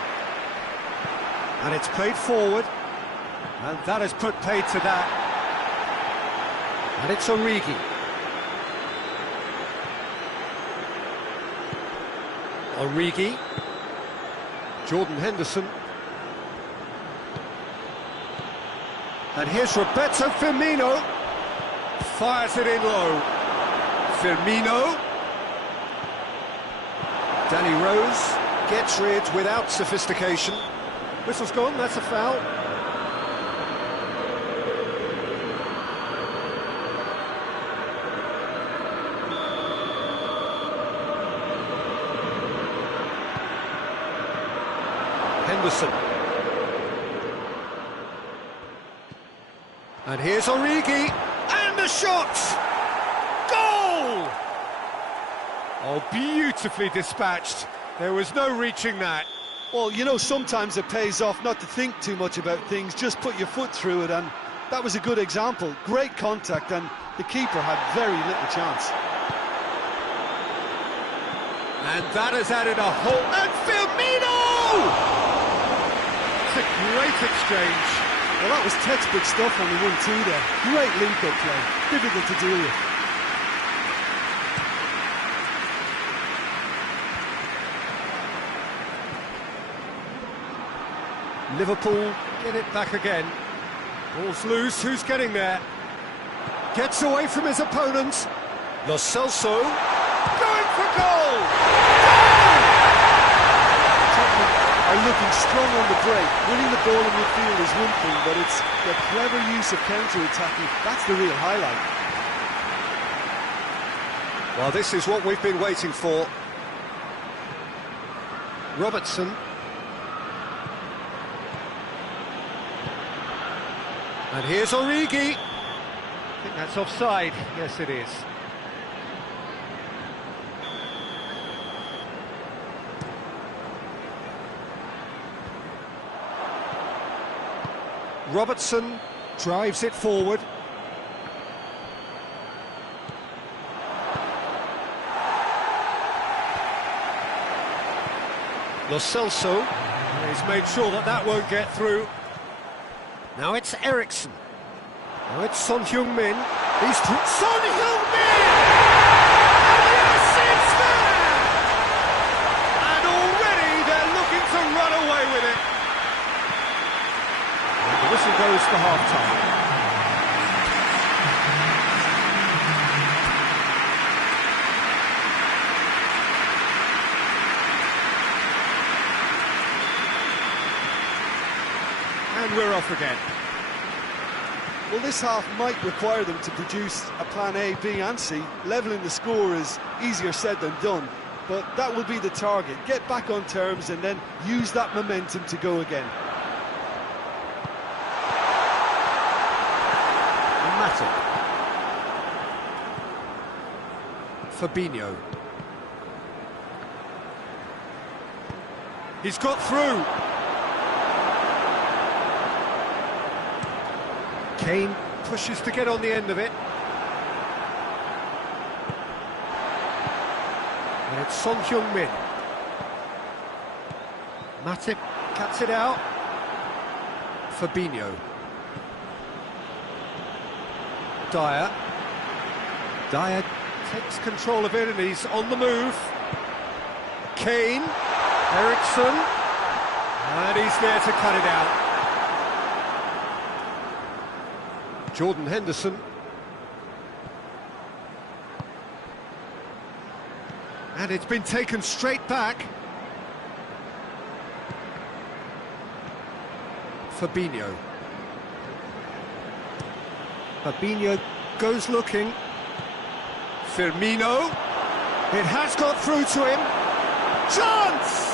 And it's played forward. And that has put paid to that. And it's Origi. Origi. Jordan Henderson. And here's Roberto Firmino. Fires it in low. Firmino. Danny Rose gets rid without sophistication. Whistle's gone, that's a foul. Henderson. And here's Origi, and the shot! Goal! Oh, beautifully dispatched. There was no reaching that. Well, you know, sometimes it pays off not to think too much about things, just put your foot through it, and that was a good example. Great contact, and the keeper had very little chance. And that has added a whole... And Firmino! It's a great exchange. Well, that was textbook stuff on the 1-2 there. Great link-up play, difficult to deal with. Liverpool get it back again. Ball's loose, who's getting there? Gets away from his opponent. Lo Celso going for goal! Tottenham are looking strong on the break. Winning the ball in midfield is one thing, but it's the clever use of counter-attacking. That's the real highlight. Well, this is what we've been waiting for. Robertson. And here's Origi. I think that's offside. Yes, it is. Robertson drives it forward. Lo Celso. He's made sure that that won't get through. Now it's Eriksson. Now it's Son Heung-min. He's Son Heung-min! And yes, it's there! And already they're looking to run away with it. And the whistle goes for half-time. And we're off again. Well, this half might require them to produce a plan A, B and C. Levelling the score is easier said than done, but that will be the target. Get back on terms and then use that momentum to go again. Matip. Fabinho. He's got through. Kane pushes to get on the end of it. And it's Son Heung-min. Matip cuts it out. Fabinho. Dyer. Dyer takes control of it and he's on the move. Kane. Eriksson. And he's there to cut it out. Jordan Henderson. And it's been taken straight back. Fabinho. Fabinho goes looking. Firmino. It has got through to him. Chance!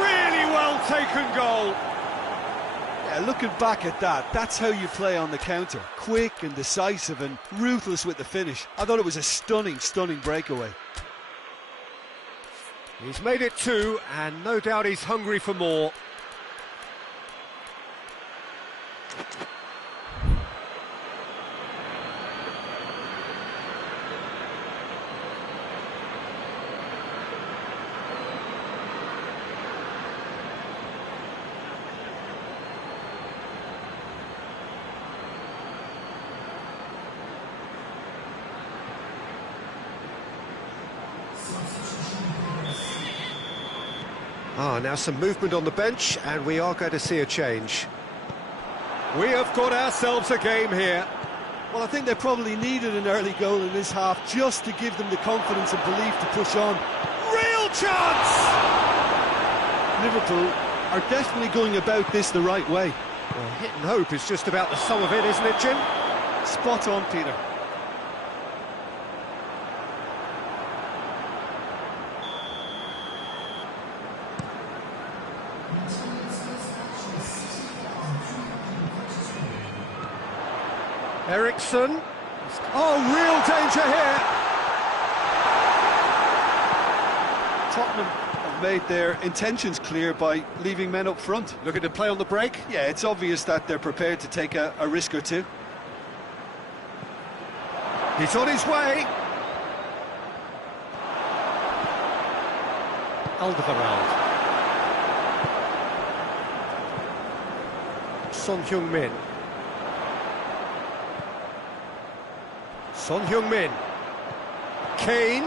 Really well taken goal. Yeah, looking back at that, that's how you play on the counter. Quick and decisive and ruthless with the finish. I thought it was a stunning, stunning breakaway. He's made it 2, and no doubt he's hungry for more. Now some movement on the bench, and we are going to see a change. We have got ourselves a game here. Well, I think they probably needed an early goal in this half just to give them the confidence and belief to push on. Real chance! Liverpool are definitely going about this the right way. Well, hit and hope is just about the sum of it, isn't it, Jim? Spot on, Peter. Ericsson. Oh, real danger here. Tottenham have made their intentions clear by leaving men up front. Looking to play on the break. Yeah, it's obvious that they're prepared to take a risk or two. He's on his way. Alderweireld. Son Heung-min. Son Heung-min. Kane.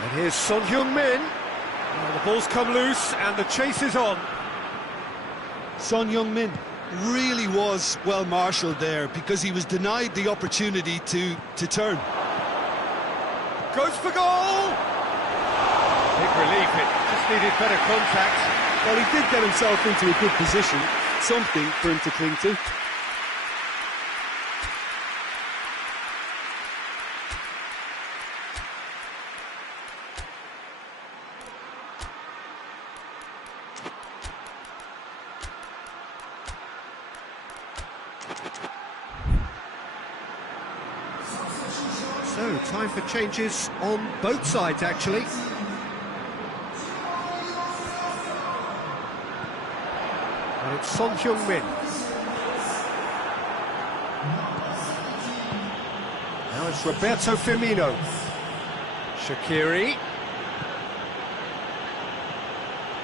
And here's Son Heung-min. Well, the ball's come loose and the chase is on. Son Heung-min really was well marshalled there because he was denied the opportunity to turn. Goes for goal! Big relief, it just needed better contact. Well, he did get himself into a good position, something for him to cling to. So, time for changes on both sides, actually. And it's Son Heung-min. Now it's Roberto Firmino. Shaqiri.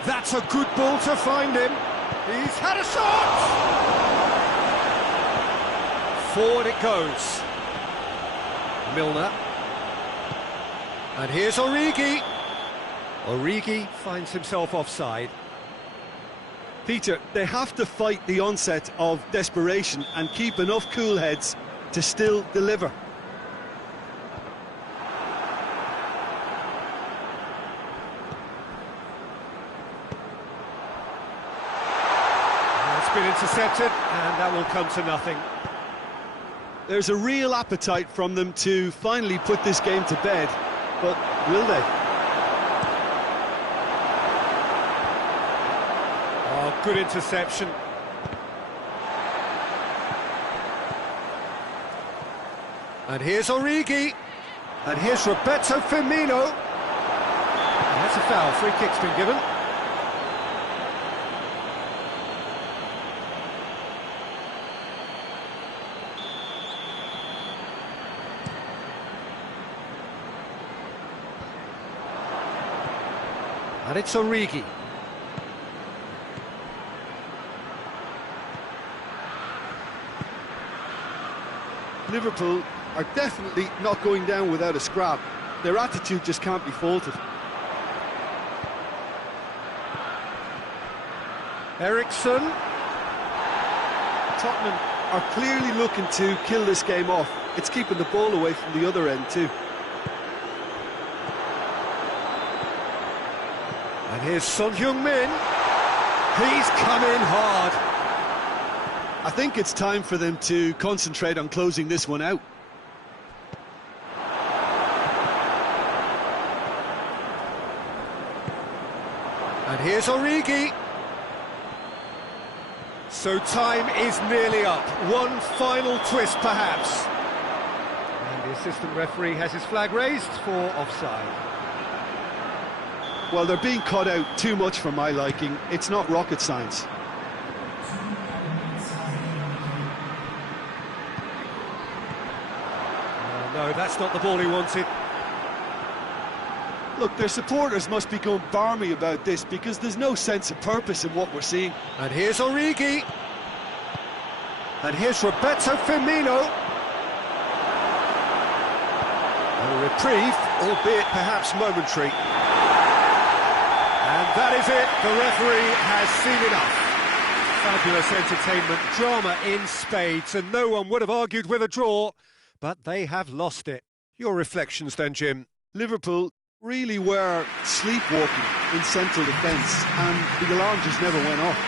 That's a good ball to find him. He's had a shot! Forward it goes. Milner. And here's Origi. Origi finds himself offside. Peter, they have to fight the onset of desperation and keep enough cool heads to still deliver. It's been intercepted, and that will come to nothing. There's a real appetite from them to finally put this game to bed, but will they? Oh, good interception. And here's Origi. And here's Roberto Firmino. And that's a foul. Free kick's been given. And it's Origi. Liverpool are definitely not going down without a scrap. Their attitude just can't be faulted. Ericsson. Tottenham are clearly looking to kill this game off. It's keeping the ball away from the other end too. And here's Son Heung-min. He's come in hard. I think it's time for them to concentrate on closing this one out. And here's Origi. So time is nearly up. One final twist, perhaps. And the assistant referee has his flag raised for offside. Well, they're being cut out too much for my liking. It's not rocket science. No, that's not the ball he wanted. Look, their supporters must be going barmy about this because there's no sense of purpose in what we're seeing. And here's Origi. And here's Roberto Firmino. A reprieve, albeit perhaps momentary. And that is it. The referee has seen enough. Fabulous entertainment, drama in spades, and no one would have argued with a draw, but they have lost it. Your reflections then, Jim? Liverpool really were sleepwalking in central defence, and the alarm just never went off.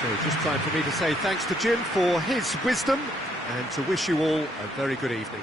So just time for me to say thanks to Jim for his wisdom and to wish you all a very good evening.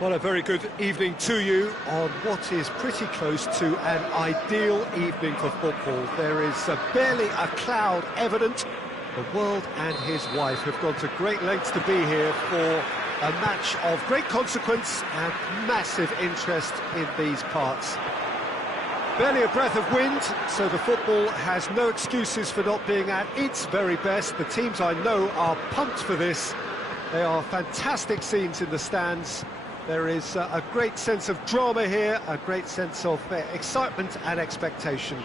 Well, a very good evening to you on what is pretty close to an ideal evening for football. There is barely a cloud evident. The world and his wife have gone to great lengths to be here for a match of great consequence and massive interest in these parts. Barely a breath of wind, so the football has no excuses for not being at its very best. The teams I know are pumped for this. They are fantastic scenes in the stands. There is a great sense of drama here, a great sense of excitement and expectation.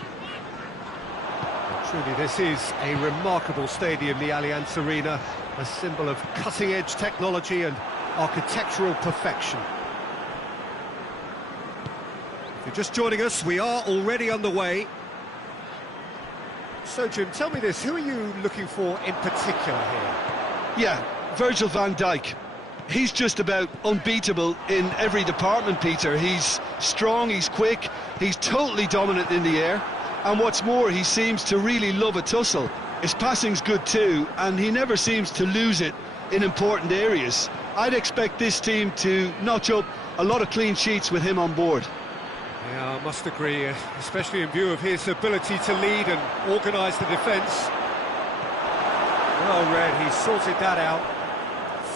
Truly, this is a remarkable stadium, the Allianz Arena, a symbol of cutting-edge technology and architectural perfection. If you're just joining us, we are already underway. So, Jim, tell me this, who are you looking for in particular here? Yeah, Virgil van Dijk. He's just about unbeatable in every department, Peter. He's strong, he's quick, he's totally dominant in the air, and what's more, he seems to really love a tussle. His passing's good too, and he never seems to lose it in important areas. I'd expect this team to notch up a lot of clean sheets with him on board. Yeah, I must agree, especially in view of his ability to lead and organise the defence. Well read, he sorted that out.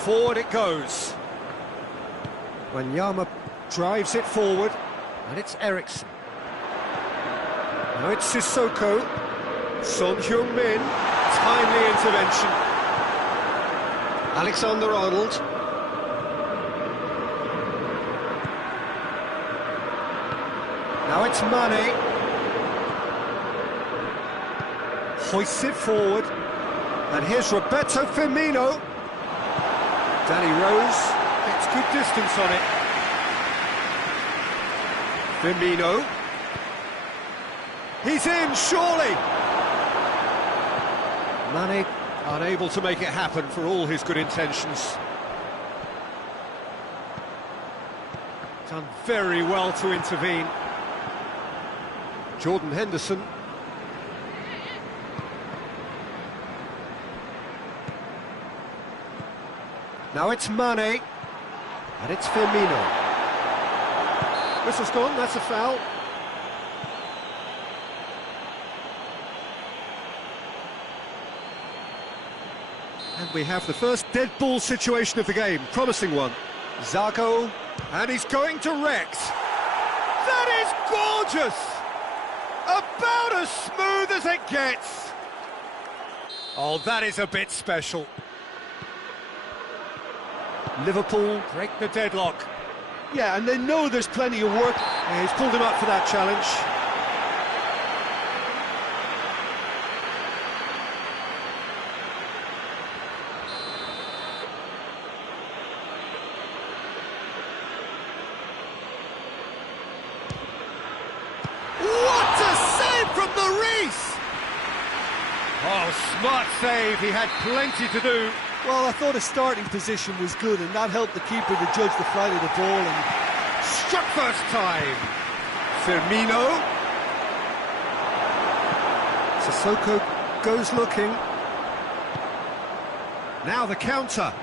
Forward it goes. Wanyama drives it forward, and it's Eriksen. Now it's Sissoko. Son Heung-min, timely intervention. Alexander-Arnold. Now it's Mane. Hoists it forward. And here's Roberto Firmino. Danny Rose gets good distance on it. Firmino. He's in, surely! Mane unable to make it happen for all his good intentions. Done very well to intervene. Jordan Henderson. Now it's Mane, and it's Firmino. Whistle's gone, that's a foul. And we have the first dead ball situation of the game, promising one. Zarco, and he's going direct. That is gorgeous! About as smooth as it gets. Oh, that is a bit special. Liverpool break the deadlock. Yeah, and they know there's plenty of work. Yeah, he's pulled him up for that challenge. What a save from the Reese! Oh, smart save, he had plenty to do. Well, I thought his starting position was good, and that helped the keeper to judge the flight of the ball. And struck first time. Firmino. Sissoko goes looking. Now the counter.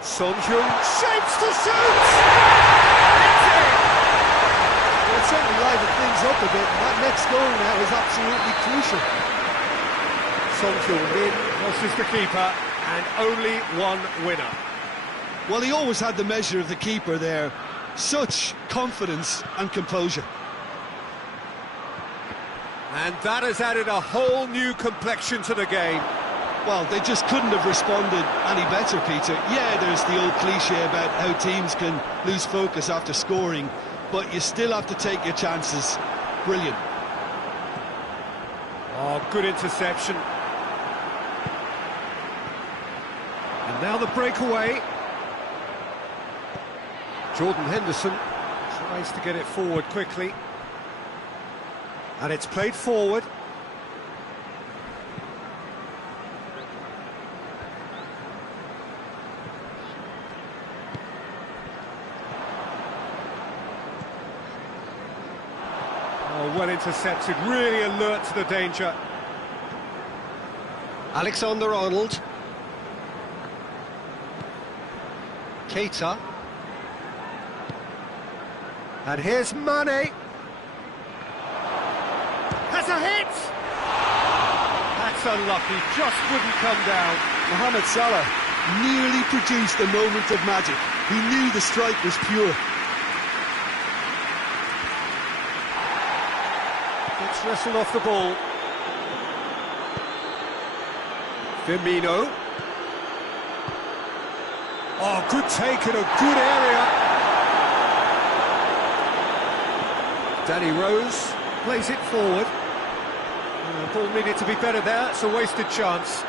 Son Heung shapes to shoot. It's it. Well, it certainly livened things up a bit, and that next goal now is absolutely crucial. Son Heung-min versus the keeper, and only one winner. Well, he always had the measure of the keeper there. Such confidence and composure. And that has added a whole new complexion to the game. Well, they just couldn't have responded any better, Peter. Yeah, there's the old cliche about how teams can lose focus after scoring, but you still have to take your chances. Brilliant. Oh, good interception. And now the breakaway. Jordan Henderson tries to get it forward quickly. And it's played forward. Oh, well intercepted, really alert to the danger. Alexander-Arnold. Keita. And here's Mane. Has a hit! That's unlucky, just wouldn't come down. Mohamed Salah nearly produced a moment of magic. He knew the strike was pure. It's wrestled off the ball. Firmino. Oh, good take in a good area. Danny Rose plays it forward. The ball needed to be better there, it's a wasted chance.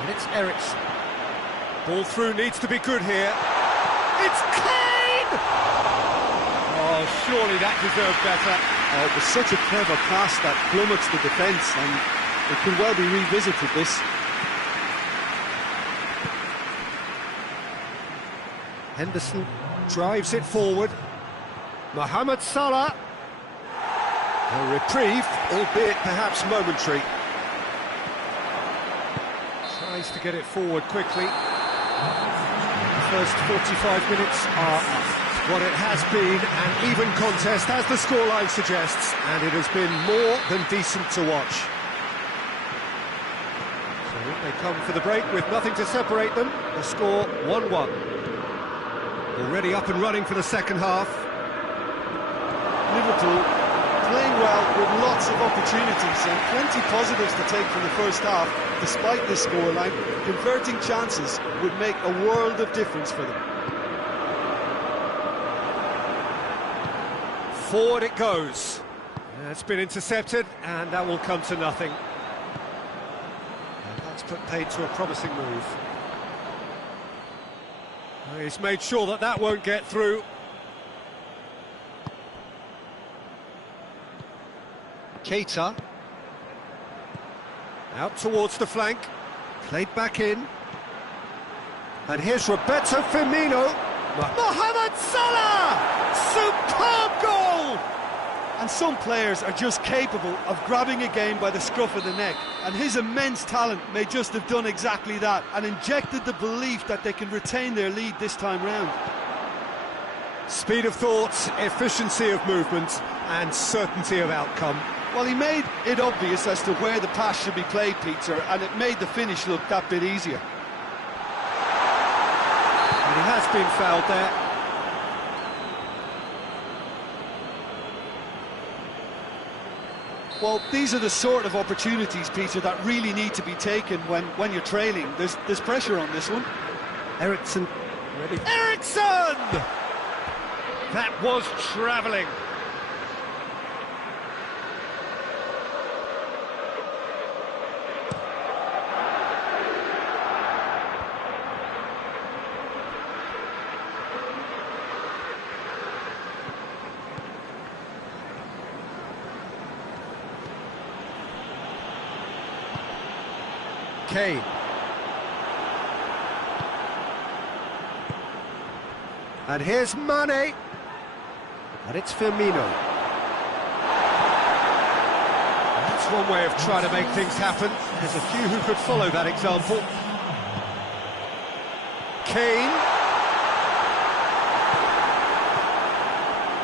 And it's Eriksen. Ball through needs to be good here. It's Kane! Oh, surely that deserved better. Oh, it was such a clever pass that plummets the defence, and it could well be revisited, this. Henderson drives it forward. Mohamed Salah. A reprieve, albeit perhaps momentary. Tries to get it forward quickly. The first 45 minutes are up. What it has been an even contest, as the scoreline suggests, and it has been more than decent to watch. So they come for the break with nothing to separate them. The score 1-1. Already up and running for the second half. Liverpool playing well with lots of opportunities and plenty positives to take from the first half. Despite this scoreline, converting chances would make a world of difference for them. Forward it goes. It's been intercepted, and that will come to nothing. And that's put paid to a promising move. He's made sure that that won't get through. Keita. Out towards the flank. Played back in. And here's Roberto Firmino. Mohamed Salah! Superb goal! And some players are just capable of grabbing a game by the scruff of the neck, and his immense talent may just have done exactly that and injected the belief that they can retain their lead this time round. Speed of thought, efficiency of movement and certainty of outcome. Well, he made it obvious as to where the pass should be played, Peter, and it made the finish look that bit easier. And he has been fouled there. Well, these are the sort of opportunities, Peter, that really need to be taken when you're trailing. There's pressure on this one. Eriksen ready. Eriksen! That was travelling. Kane. And here's Mane. And it's Firmino. That's one way of trying to make things happen. There's a few who could follow that example. Kane.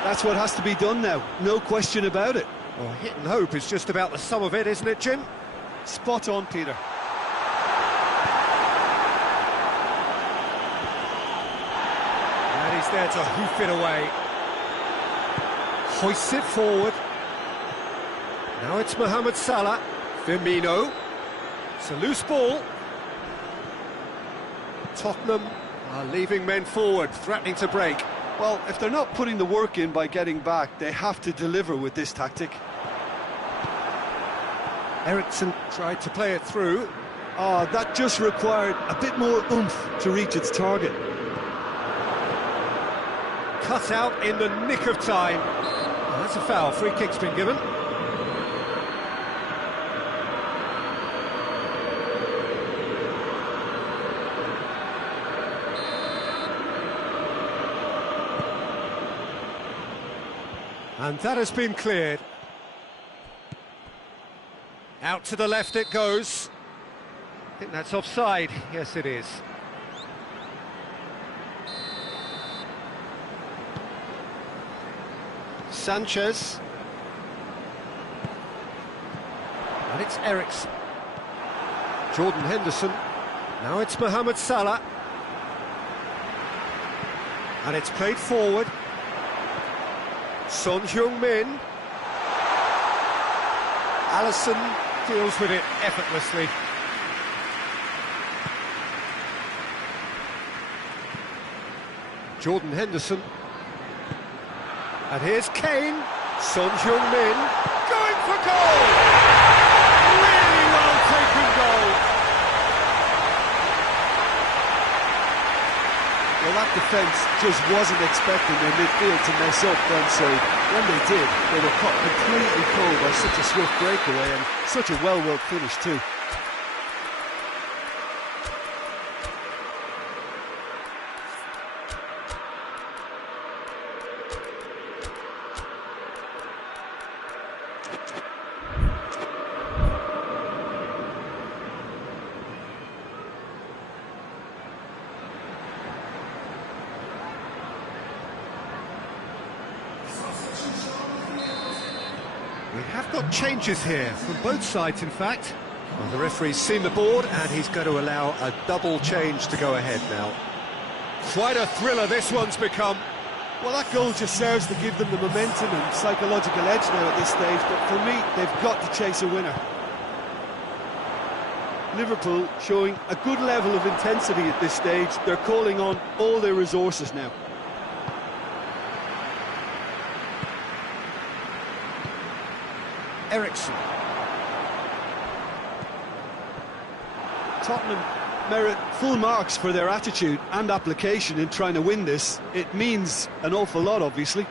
That's what has to be done now, no question about it. Well, hit and hope is just about the sum of it, isn't it, Jim? Spot on, Peter. And he's there to hoof it away. Hoists it forward. Now it's Mohamed Salah. Firmino. It's a loose ball. Tottenham are leaving men forward, threatening to break. Well, if they're not putting the work in by getting back, they have to deliver with this tactic. Eriksen tried to play it through. Oh, that just required a bit more oomph to reach its target. Cut out in the nick of time. Oh, that's a foul. Free kick's been given. And that has been cleared. Out to the left it goes. I think that's offside. Yes, it is. Sanchez. And it's Eriksen. Jordan Henderson. Now it's Mohamed Salah. And it's played forward. Son Heung-min. Alisson deals with it effortlessly. Jordan Henderson. And here's Kane. Son Heung-min going for goal! Really well taken goal. Well, that defence just wasn't expecting their midfield to mess up then, so when they did, they were caught completely cold by such a swift breakaway and such a well-worked finish too. We have got changes here, from both sides in fact. Well, the referee's seen the board and he's going to allow a double change to go ahead now. Quite a thriller this one's become. Well, that goal just serves to give them the momentum and psychological edge now at this stage, but for me, they've got to chase a winner. Liverpool showing a good level of intensity at this stage. They're calling on all their resources now. Eriksen. Tottenham merit full marks for their attitude and application in trying to win this. It means an awful lot, obviously.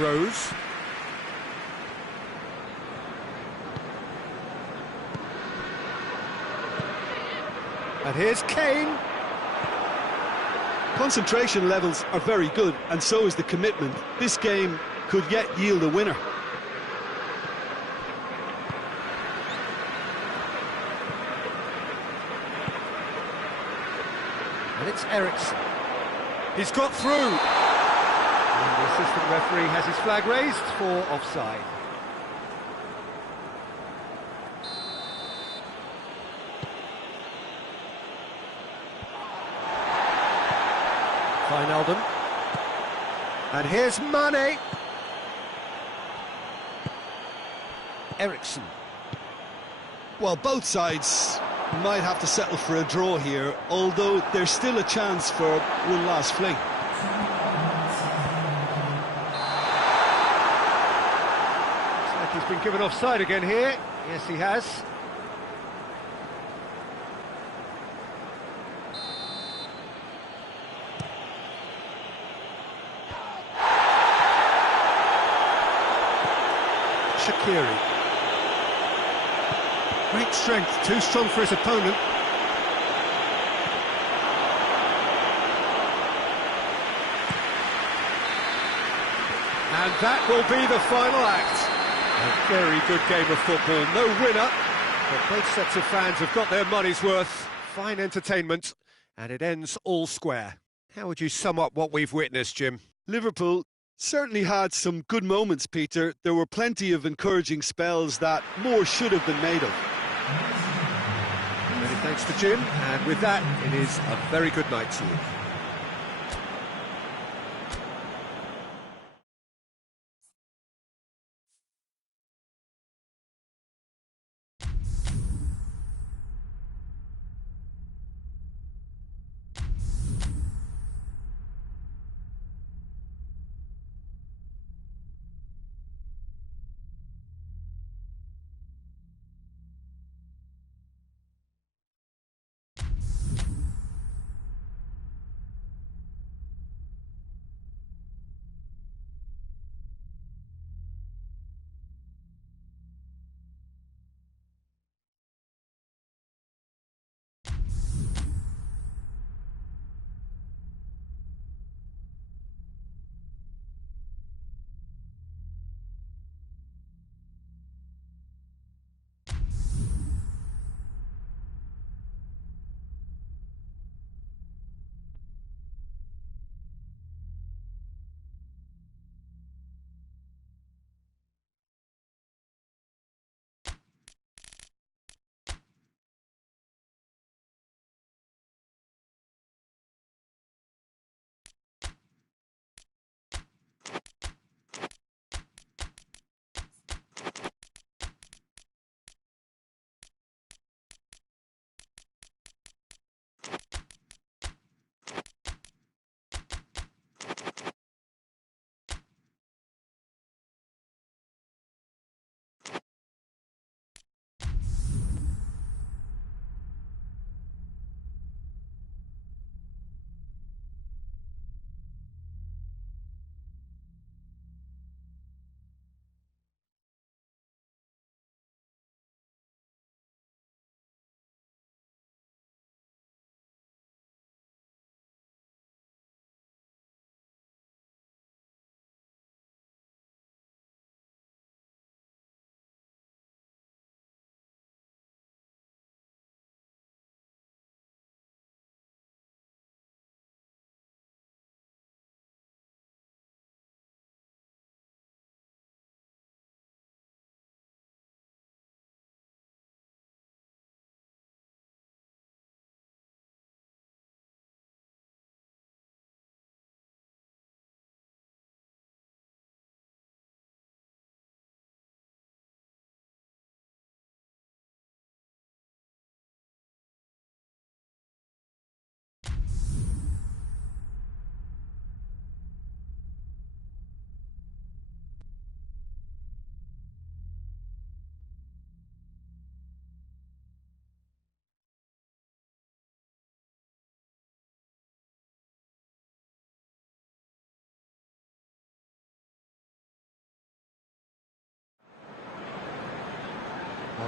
Rose. And here's Kane. Concentration levels are very good, and so is the commitment. This game could yet yield a winner. And it's Eriksen. He's got through. And the assistant referee has his flag raised for offside. Wijnaldum. And here's Mane. Eriksen. Well, both sides might have to settle for a draw here, although there's still a chance for one last fling. Looks like he's been given offside again here. Yes, he has. Shaqiri. Great strength, too strong for his opponent. And that will be the final act. A very good game of football, no winner, but both sets of fans have got their money's worth. Fine entertainment, and it ends all square. How would you sum up what we've witnessed, Jim? Liverpool certainly had some good moments, Peter. There were plenty of encouraging spells that more should have been made of. Many thanks to Jim, and with that, it is a very good night to you.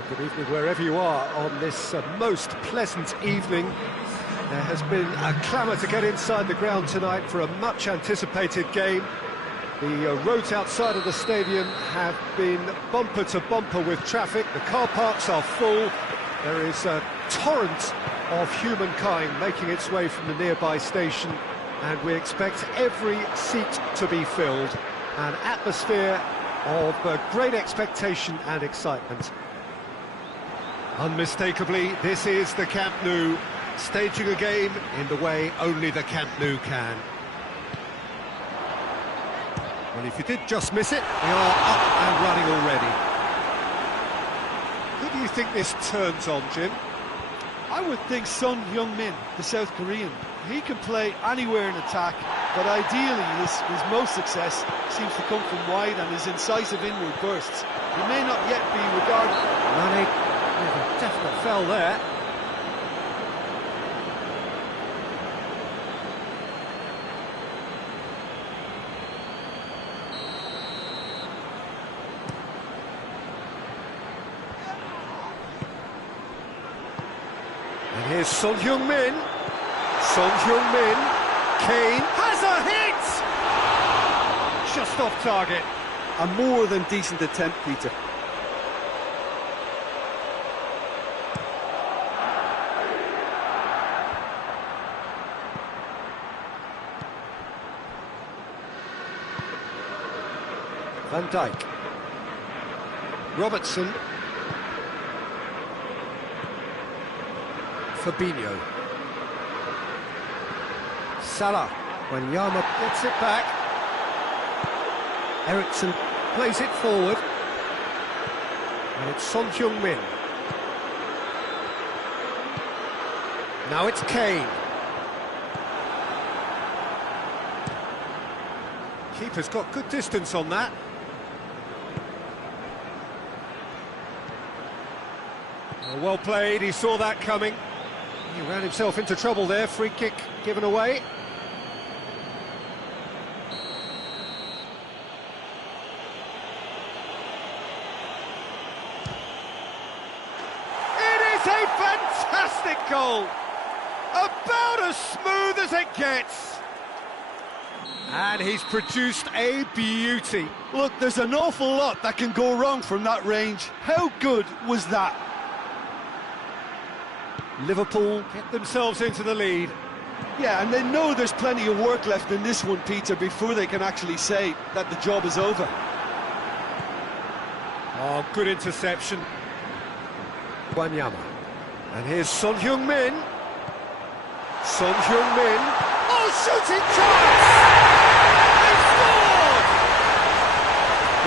Well, good evening wherever you are on this most pleasant evening. There has been a clamour to get inside the ground tonight for a much-anticipated game. The roads outside of the stadium have been bumper to bumper with traffic. The car parks are full. There is a torrent of humankind making its way from the nearby station, and we expect every seat to be filled. An atmosphere of great expectation and excitement. Unmistakably, this is the Camp Nou, staging a game in the way only the Camp Nou can. Well, if you did just miss it, we are up and running already. Who do you think this turns on, Jim? I would think Son Heung-min, the South Korean. He can play anywhere in attack, but ideally his most success seems to come from wide and his incisive inward bursts. He may not yet be regarded... Mane, with a definite foul there. And here's Son Heung-min. Son Heung-min. Kane has a hit! Just off target. A more than decent attempt, Peter. Van Dijk. Robertson. Fabinho. Salah. When Yama gets it back. Eriksson plays it forward. And it's Son Heung-min. Now it's Kane. Keeper's got good distance on that. Well played, he saw that coming. He ran himself into trouble there, free kick given away. It is a fantastic goal! About as smooth as it gets! And he's produced a beauty. Look, there's an awful lot that can go wrong from that range. How good was that? Liverpool get themselves into the lead. Yeah, and they know there's plenty of work left in this one, Peter, before they can actually say that the job is over. Oh, good interception. Wanyama. And here's Son Heung-min. Son Heung-min. Oh, shooting chance! They scored!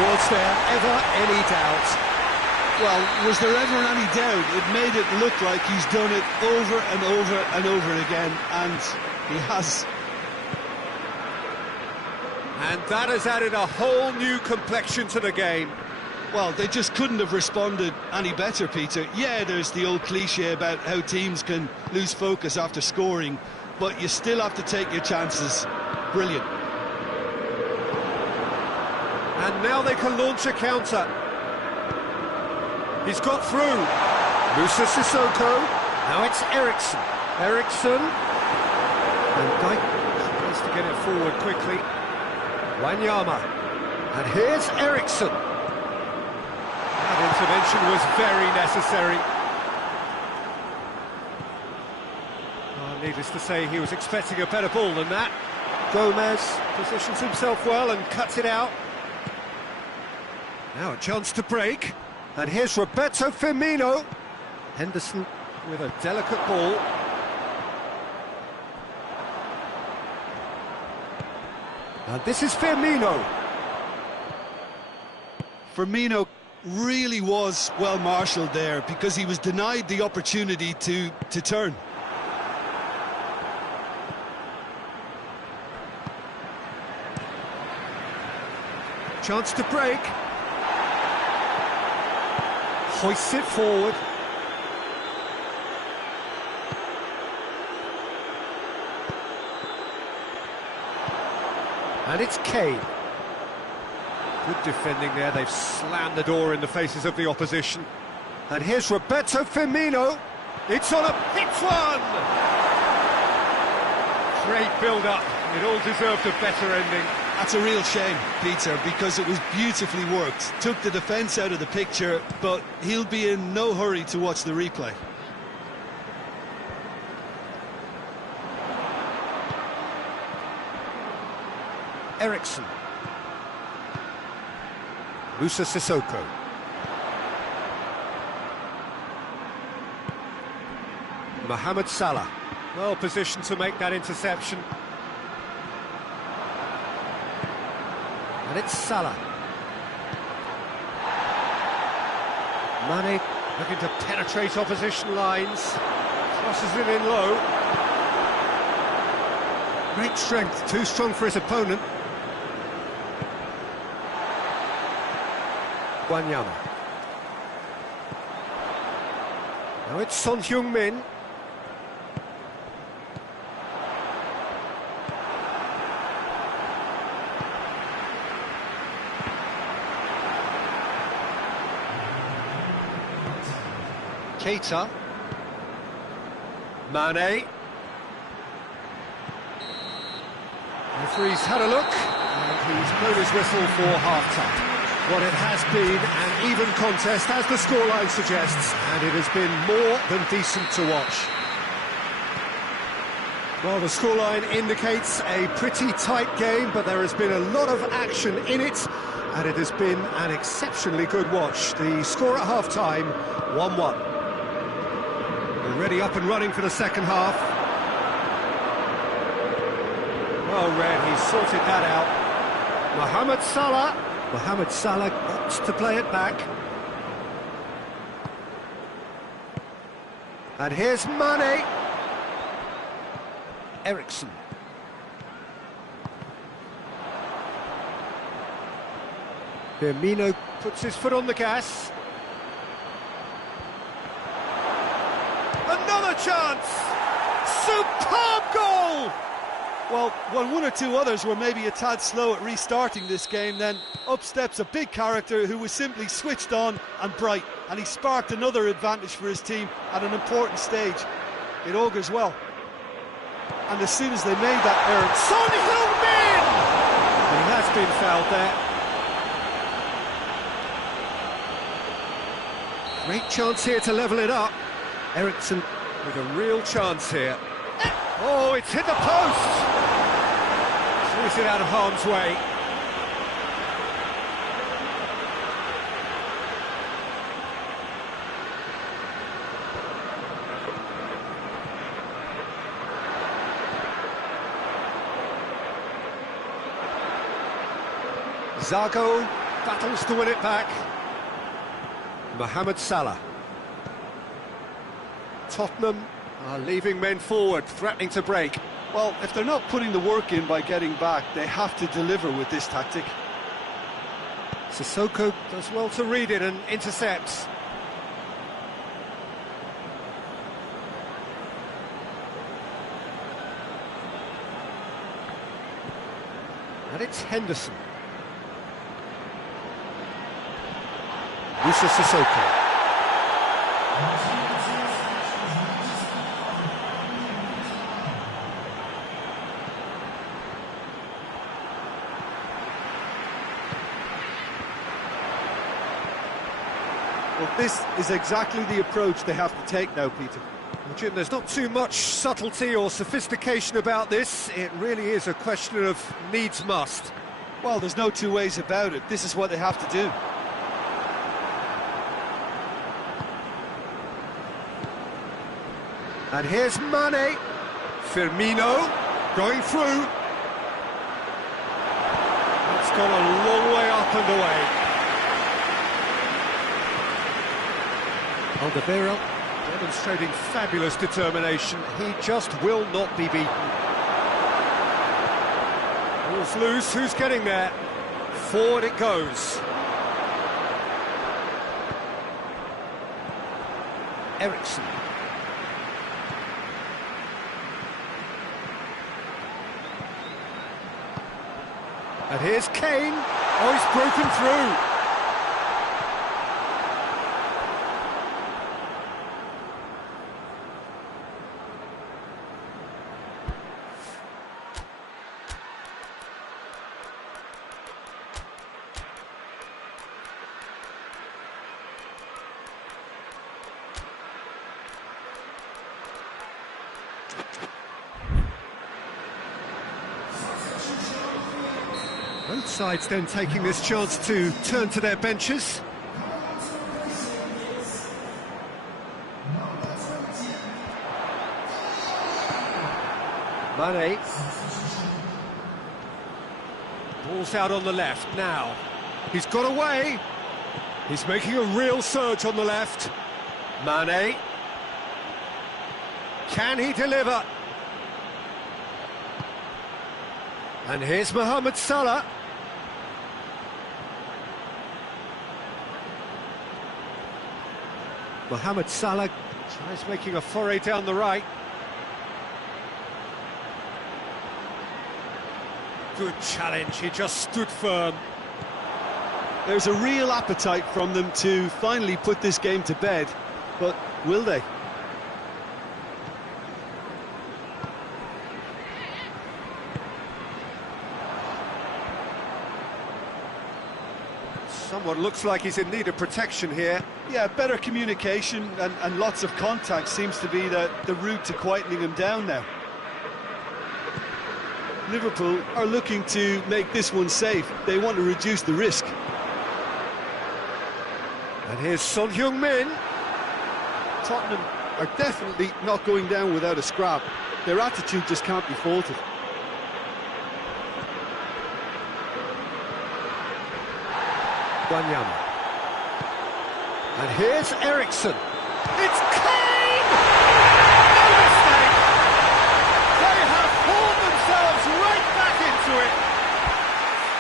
Was there ever any doubt? Well, was there ever any doubt? It made it look like he's done it over and over and over again, and he has. And that has added a whole new complexion to the game. Well, they just couldn't have responded any better, Peter. Yeah, there's the old cliche about how teams can lose focus after scoring, but you still have to take your chances. Brilliant. And now they can launch a counter. He's got through. Musa Sissoko. Now it's Eriksson. Eriksson. And Dijk tries to get it forward quickly. Wanyama. And here's Eriksson. That intervention was very necessary. Oh, needless to say, he was expecting a better ball than that. Gomez positions himself well and cuts it out. Now a chance to break. And here's Roberto Firmino. Henderson with a delicate ball. And this is Firmino. Firmino really was well marshalled there because he was denied the opportunity to turn. Chance to break. Hoists it forward. And it's Kane. Good defending there, they've slammed the door in the faces of the opposition. And here's Roberto Firmino. It's on a hit one! Great build-up. It all deserved a better ending. That's a real shame, Peter, because it was beautifully worked. Took the defence out of the picture, but he'll be in no hurry to watch the replay. Ericsson. Musa Sissoko. Mohamed Salah. Well positioned to make that interception. And it's Salah. Mane looking to penetrate opposition lines. Crosses it in low. Great strength, too strong for his opponent. Wanyama. Now it's Son Heung-min. Keita. Mane. Referee's had a look, and he's blown his whistle for half-time. What it has been an even contest, as the scoreline suggests, and it has been more than decent to watch. Well, the scoreline indicates a pretty tight game, but there has been a lot of action in it, and it has been an exceptionally good watch. The score at half-time, 1-1. Already up and running for the second half. Well read, he's sorted that out. Mohamed Salah. Mohamed Salah wants to play it back. And here's Mane. Ericsson. Firmino puts his foot on the gas. Another chance! Superb goal! Well, when one or two others were maybe a tad slow at restarting this game, then up steps a big character who was simply switched on and bright, and he sparked another advantage for his team at an important stage. It augurs well. And as soon as they made that error... Son Heung-min! He has been fouled there. Great chance here to level it up. Ericsson with a real chance here. Oh, it's hit the post! Clears it out of harm's way. Zago battles to win it back. Mohamed Salah. Tottenham are leaving men forward, threatening to break. Well, if they're not putting the work in by getting back, they have to deliver with this tactic. Sissoko does well to read it and intercepts. And it's Henderson. Musa Sissoko. Well, this is exactly the approach they have to take now, Peter. Well, Jim, there's not too much subtlety or sophistication about this. It really is a question of needs must. Well, there's no two ways about it. This is what they have to do. And here's Mane. Firmino going through. That's gone a long way up and away. Alderweireld demonstrating fabulous determination. He just will not be beaten. Ball's loose, who's getting there? Forward it goes. Ericsson. And here's Kane. Oh, he's broken through. Both sides then taking this chance to turn to their benches. Mane. Ball's out on the left now. He's got away. He's making a real surge on the left. Mane. Can he deliver? And here's Mohamed Salah. Mohamed Salah tries making a foray down the right. Good challenge, he just stood firm. There's a real appetite from them to finally put this game to bed, but will they? Someone looks like he's in need of protection here. Yeah, better communication and lots of contact seems to be the route to quietening him down now. Liverpool are looking to make this one safe. They want to reduce the risk. And here's Son Heung-min. Tottenham are definitely not going down without a scrap. Their attitude just can't be faulted. Wanyama. And here's Eriksen. It's Kane! No mistake! They have pulled themselves right back into it.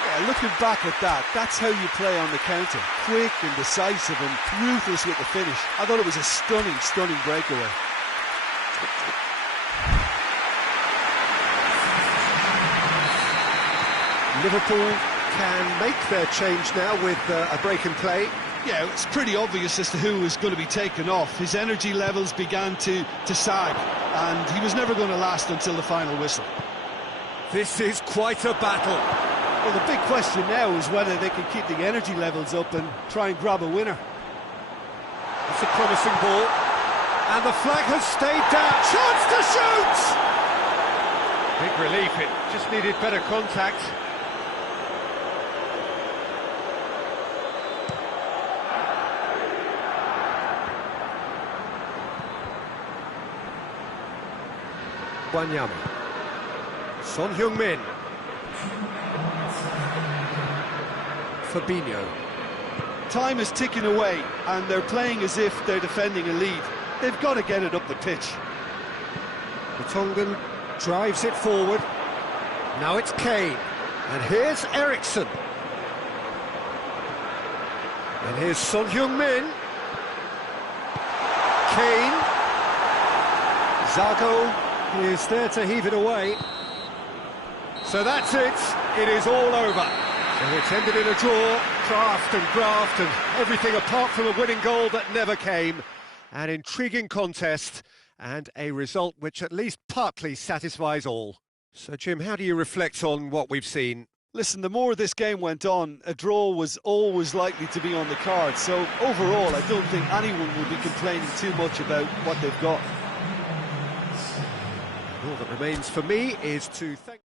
Yeah, looking back at that, that's how you play on the counter. Quick and decisive and ruthless with the finish. I thought it was a stunning, stunning breakaway. Liverpool can make their change now with a break in play. Yeah, it's pretty obvious as to who was going to be taken off. His energy levels began to sag, and he was never going to last until the final whistle. This is quite a battle. Well, the big question now is whether they can keep the energy levels up and try and grab a winner. It's a promising ball, and the flag has stayed down. Chance to shoot! Big relief, it just needed better contact. Wanyama. Son Heung-min. Fabinho. Time is ticking away, and they're playing as if they're defending a lead. They've got to get it up the pitch. Vertonghen drives it forward. Now it's Kane. And here's Eriksen. And here's Son Heung-min. Kane. Zago is there to heave it away. So that's it. It is all over. And it's ended in a draw. Craft and graft and everything apart from a winning goal that never came. An intriguing contest and a result which at least partly satisfies all. So, Jim, how do you reflect on what we've seen? Listen, the more this game went on, a draw was always likely to be on the card. So, overall, I don't think anyone will be complaining too much about what they've got. All that remains for me is to thank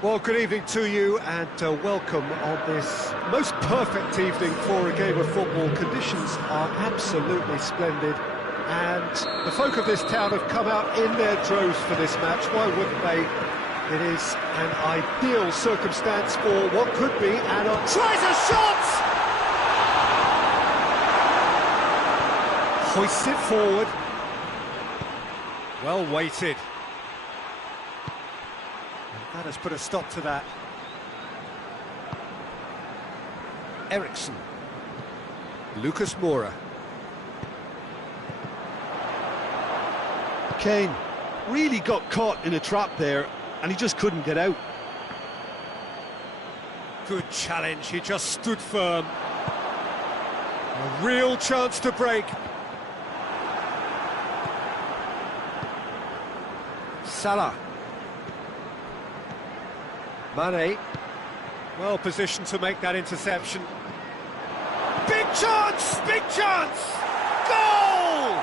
Well, good evening to you and welcome on this most perfect evening for a game of football. Conditions are absolutely splendid and the folk of this town have come out in their droves for this match. Why wouldn't they? It is an ideal circumstance for what could be tries a shot! Hoists it forward. Well weighted. That has put a stop to that. Eriksson. Lucas Moura. Kane really got caught in a trap there and he just couldn't get out. Good challenge, he just stood firm. A real chance to break. Salah. Mane, well positioned to make that interception. Big chance! Big chance! Goal!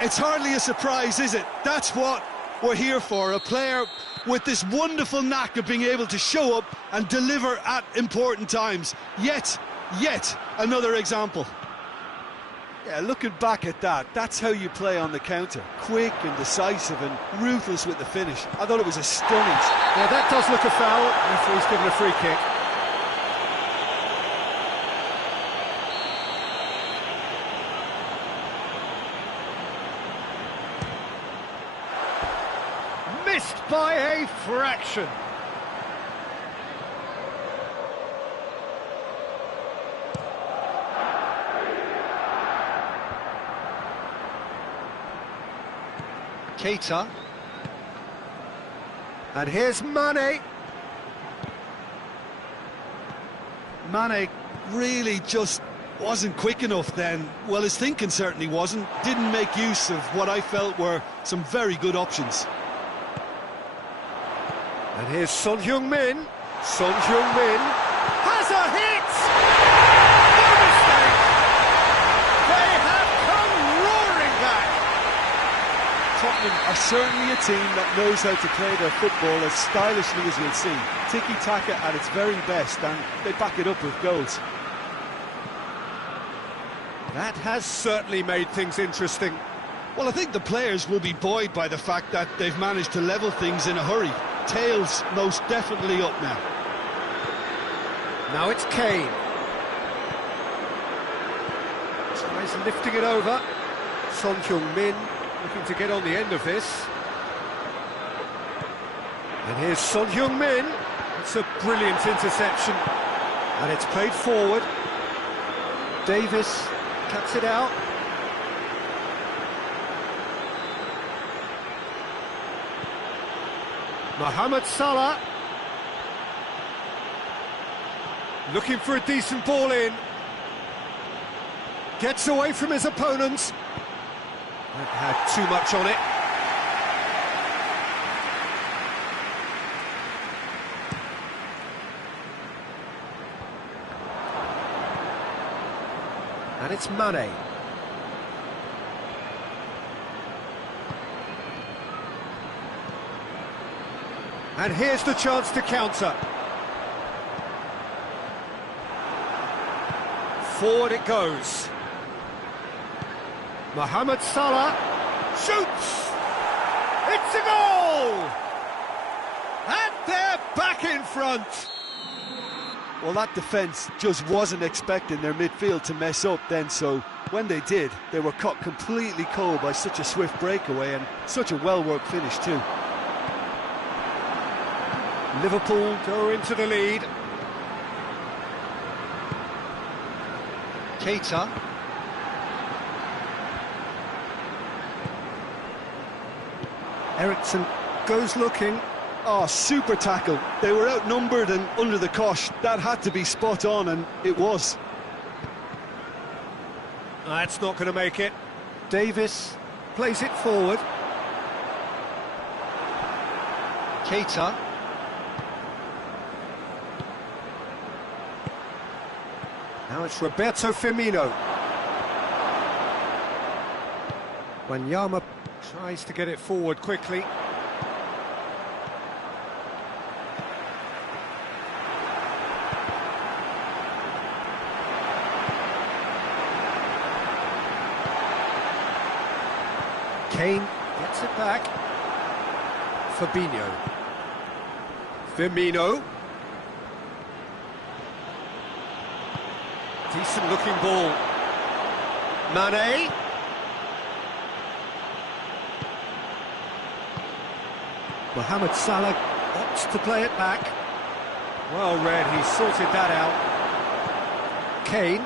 It's hardly a surprise, is it? That's what we're here for, a player with this wonderful knack of being able to show up and deliver at important times. Yet another example. Yeah, looking back at that, that's how you play on the counter. Quick and decisive and ruthless with the finish. I thought it was a stunning... Yeah, that does look a foul. Referee's given a free kick. Missed by a fraction. Keita. And here's Mane. Mane really just wasn't quick enough then. Well, his thinking certainly wasn't. Didn't make use of what I felt were some very good options. And here's Son Heung-min. Son Heung-min has a hit! No mistake! They have come roaring back! Tottenham are certainly a team that knows how to play their football as stylishly as we'll see. Tiki-taka at its very best, and they back it up with goals. That has certainly made things interesting. Well, I think the players will be buoyed by the fact that they've managed to level things in a hurry. Tails most definitely up now. Now it's Kane. Tries lifting it over. Son Heung-min looking to get on the end of this. And here's Son Heung-min. It's a brilliant interception. And it's played forward. Davis cuts it out. Mohamed Salah. Looking for a decent ball in. Gets away from his opponent. That had too much on it. And it's Mane. And here's the chance to counter. Forward it goes. Mohamed Salah shoots! It's a goal! And they're back in front! Well, that defence just wasn't expecting their midfield to mess up then, so when they did, they were caught completely cold by such a swift breakaway and such a well-worked finish too. Liverpool go into the lead. Keita. Ericsson goes looking. Oh, super tackle. They were outnumbered and under the cosh. That had to be spot on, and it was. That's not going to make it. Davis plays it forward. Keita. Now it's Roberto Firmino. Wanyama tries to get it forward quickly. Kane gets it back. Fabinho. Firmino. Decent looking ball. Mane. Mohamed Salah opts to play it back. Well read, he sorted that out. Kane.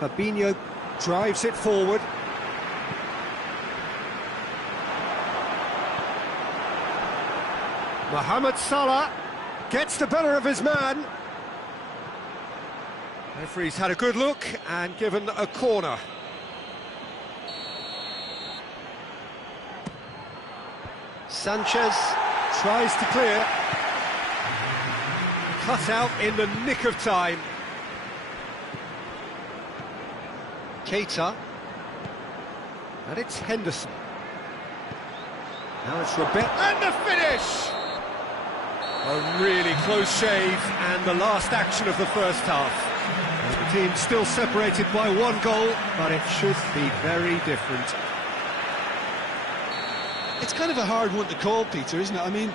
Fabinho drives it forward. Mohamed Salah gets the better of his man. Referee's had a good look and given a corner. Sanchez tries to clear. Cut out in the nick of time. Keita. And it's Henderson. Now it's Roberto. And the finish! A really close shave and the last action of the first half. The team still separated by one goal, but it should be very different. It's kind of a hard one to call, Peter, isn't it? I mean,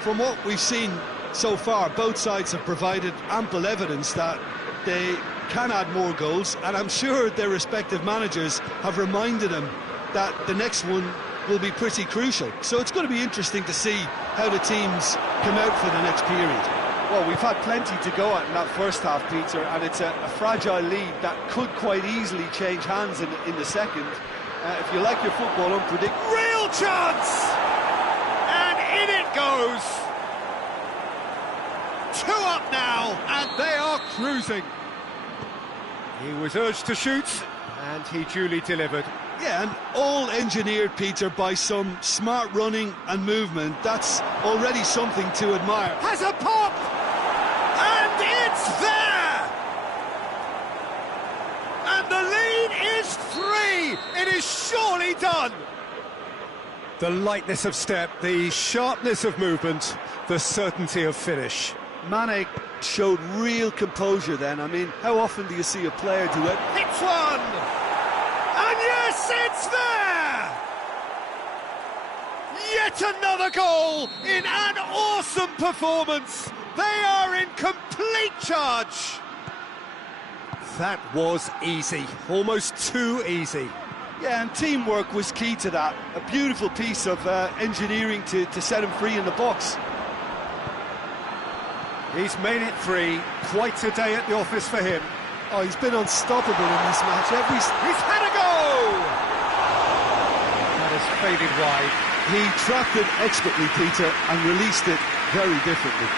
from what we've seen so far, both sides have provided ample evidence that they can add more goals, and I'm sure their respective managers have reminded them that the next one will be pretty crucial. So it's going to be interesting to see how the teams come out for the next period. Well, we've had plenty to go at in that first half, Peter, and it's a fragile lead that could quite easily change hands in the second. If you like your football unpredictable... Real chance! And in it goes! 2 up now, and they are cruising. He was urged to shoot, and he duly delivered. Yeah, and all engineered, Peter, by some smart running and movement. That's already something to admire. Has a pop! And it's there! And the lead is 3! It is surely done! The lightness of step, the sharpness of movement, the certainty of finish. Mane showed real composure then. I mean, how often do you see a player do it? Hits one! And yes, it's there! Yet another goal in an awesome performance. They are in complete charge. That was easy, almost too easy. Yeah, and teamwork was key to that. A beautiful piece of engineering to set him free in the box. He's made it 3. Quite a day at the office for him. Oh, he's been unstoppable in this match. He's had a go! That has faded wide. He trapped it expertly, Peter, and released it very differently.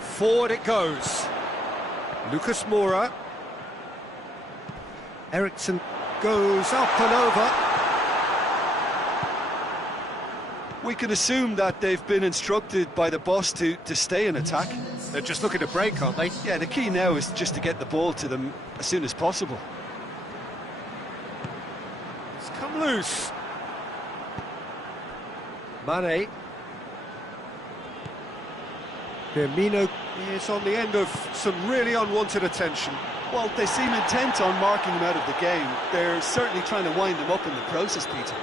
Forward it goes. Lucas Moura. Eriksson goes up and over. We can assume that they've been instructed by the boss to stay in attack. They're just looking to break, aren't they? Yeah, the key now is just to get the ball to them as soon as possible. It's come loose. Mane. Firmino is on the end of some really unwanted attention. Well, they seem intent on marking him out of the game. They're certainly trying to wind him up in the process, Peter.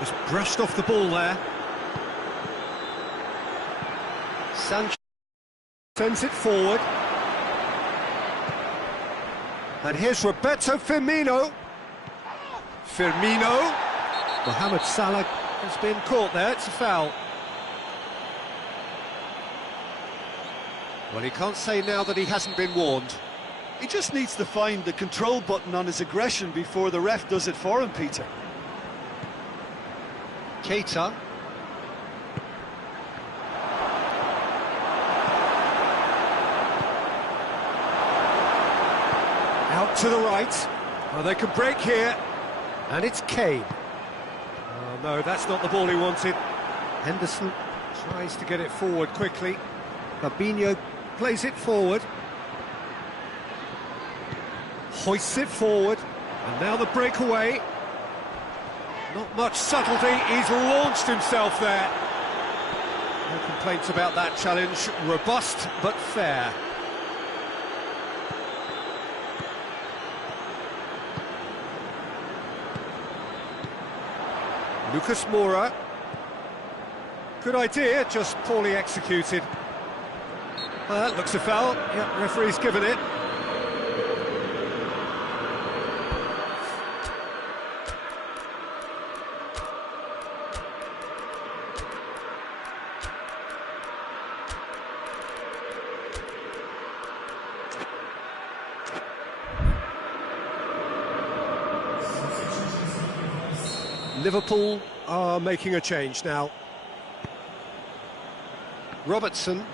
Just brushed off the ball there. Sanchez sends it forward. And here's Roberto Firmino. Firmino. Mohamed Salah has been caught there, it's a foul. Well, he can't say now that he hasn't been warned. He just needs to find the control button on his aggression before the ref does it for him, Peter. Keita. Out to the right. Oh, they can break here. And it's Kane. Oh, no, that's not the ball he wanted. Henderson tries to get it forward quickly. Fabinho plays it forward. Hoists it forward. And now the breakaway. Not much subtlety, he's launched himself there. No complaints about that challenge, robust but fair. Lucas Moura. Good idea, just poorly executed. Well, that looks a foul. Yep, referee's given it. Liverpool are making a change now. Robertson.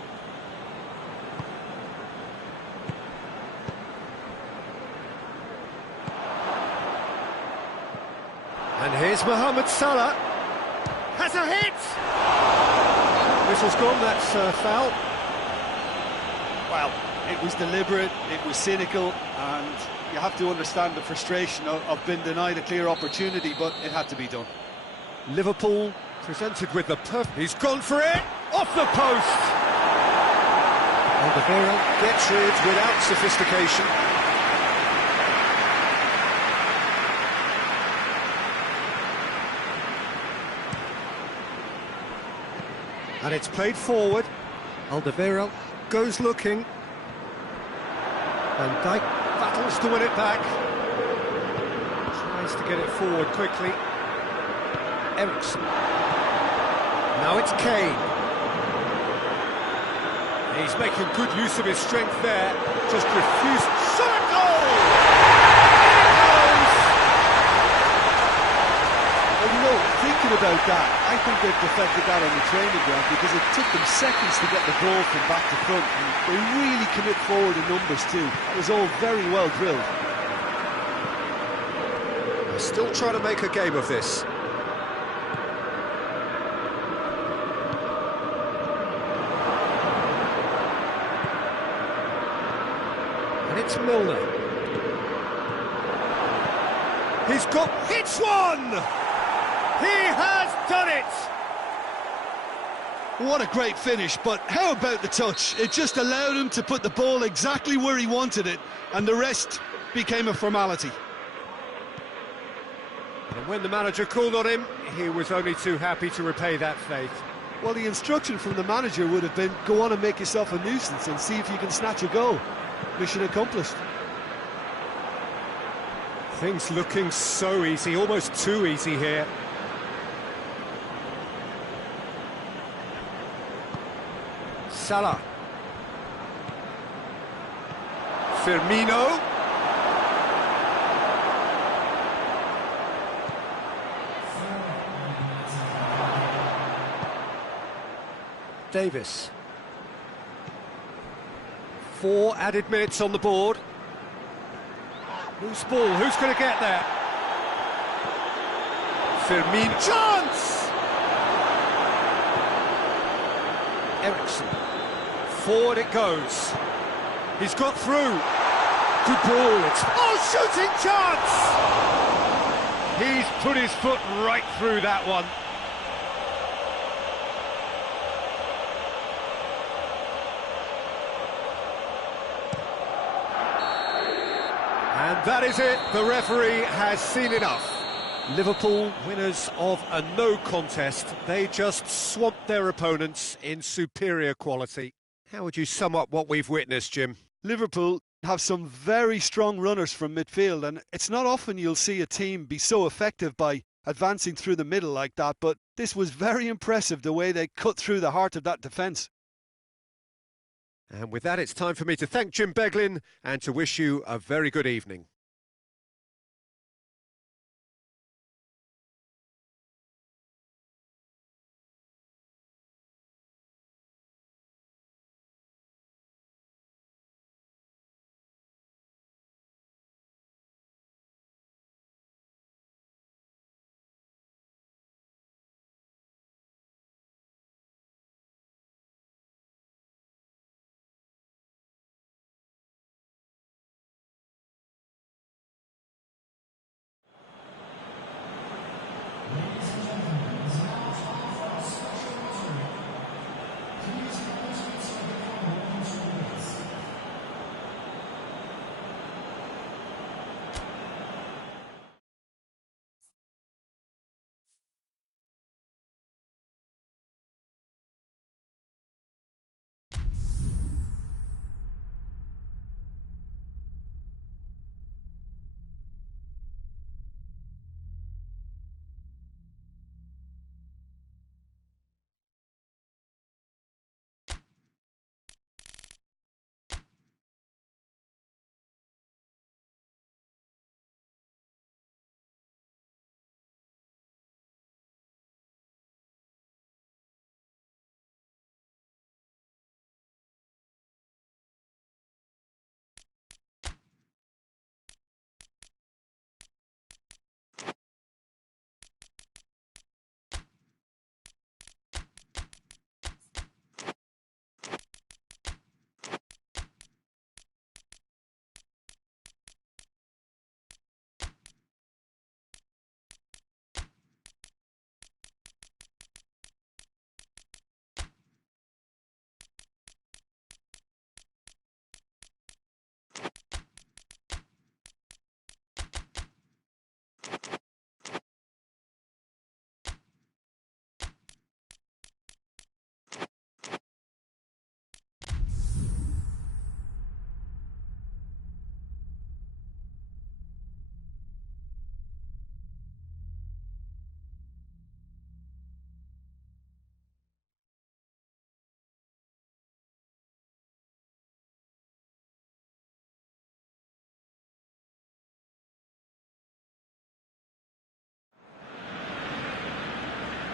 And here's Mohamed Salah. Has a hit! Whistle's gone, that's a foul. Well, it was deliberate, it was cynical, and you have to understand the frustration of being denied a clear opportunity, but it had to be done. Liverpool presented with the perfect... He's gone for it! Off the post! Alderweireld gets rid without sophistication. And it's played forward. Alderweireld goes looking. Van Dijk battles to win it back. Tries to get it forward quickly. Eriksson. Now it's Kane. He's making good use of his strength there. Just refused. Shot! Goal! Well, you know, thinking about that, I think they've perfected that on the training ground because it took them seconds to get the ball from back to front, and they really commit forward in numbers too. That was all very well drilled. They're still trying to make a game of this. And it's Milner. He's got... Hits one! He has done it! What a great finish, but how about the touch? It just allowed him to put the ball exactly where he wanted it, and the rest became a formality. And when the manager called on him, he was only too happy to repay that faith. Well, the instruction from the manager would have been, go on and make yourself a nuisance and see if you can snatch a goal. Mission accomplished. Things looking so easy, almost too easy here. Salah. Firmino. Davis. 4 added minutes on the board. Loose ball, who's going to get there? Firmino. Chance! Ericsson. Forward it goes. He's got through. Good ball. It's shooting chance! He's put his foot right through that one. And that is it. The referee has seen enough. Liverpool, winners of a no contest. They just swamped their opponents in superior quality. How would you sum up what we've witnessed, Jim? Liverpool have some very strong runners from midfield, and it's not often you'll see a team be so effective by advancing through the middle like that, but this was very impressive, the way they cut through the heart of that defence. And with that, it's time for me to thank Jim Beglin and to wish you a very good evening.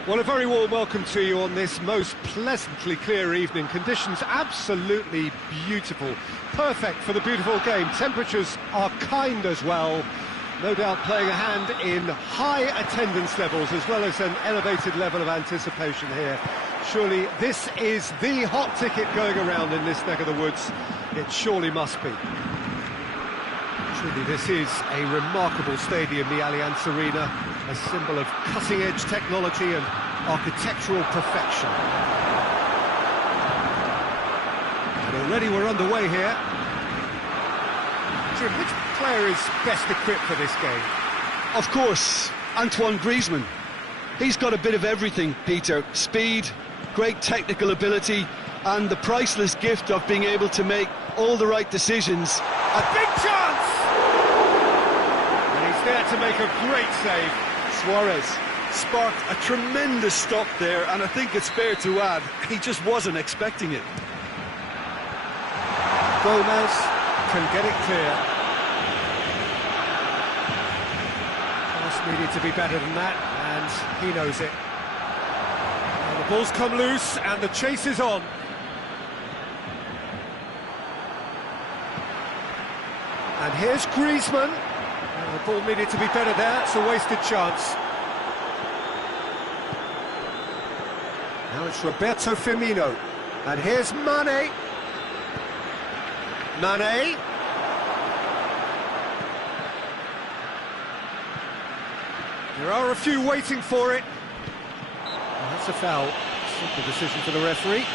Well, a very warm welcome to you on this most pleasantly clear evening. Conditions absolutely beautiful. Perfect for the beautiful game. Temperatures are kind as well. No doubt playing a hand in high attendance levels as well as an elevated level of anticipation here. Surely this is the hot ticket going around in this neck of the woods. It surely must be. Truly, this is a remarkable stadium, the Allianz Arena, a symbol of cutting-edge technology and architectural perfection. And already we're underway here. Jim, which player is best equipped for this game? Of course, Antoine Griezmann. He's got a bit of everything, Peter. Speed, great technical ability, and the priceless gift of being able to make all the right decisions. A big chance! And he's there to make a great save. Suarez sparked a tremendous stop there, and I think it's fair to add, he just wasn't expecting it. Gomez can get it clear. Pass needed to be better than that, and he knows it. And the ball's come loose, and the chase is on. And here's Griezmann. The ball needed to be better there, it's a wasted chance. Now it's Roberto Firmino. And here's Mane. Mane. There are a few waiting for it. And that's a foul. Simple decision for the referee.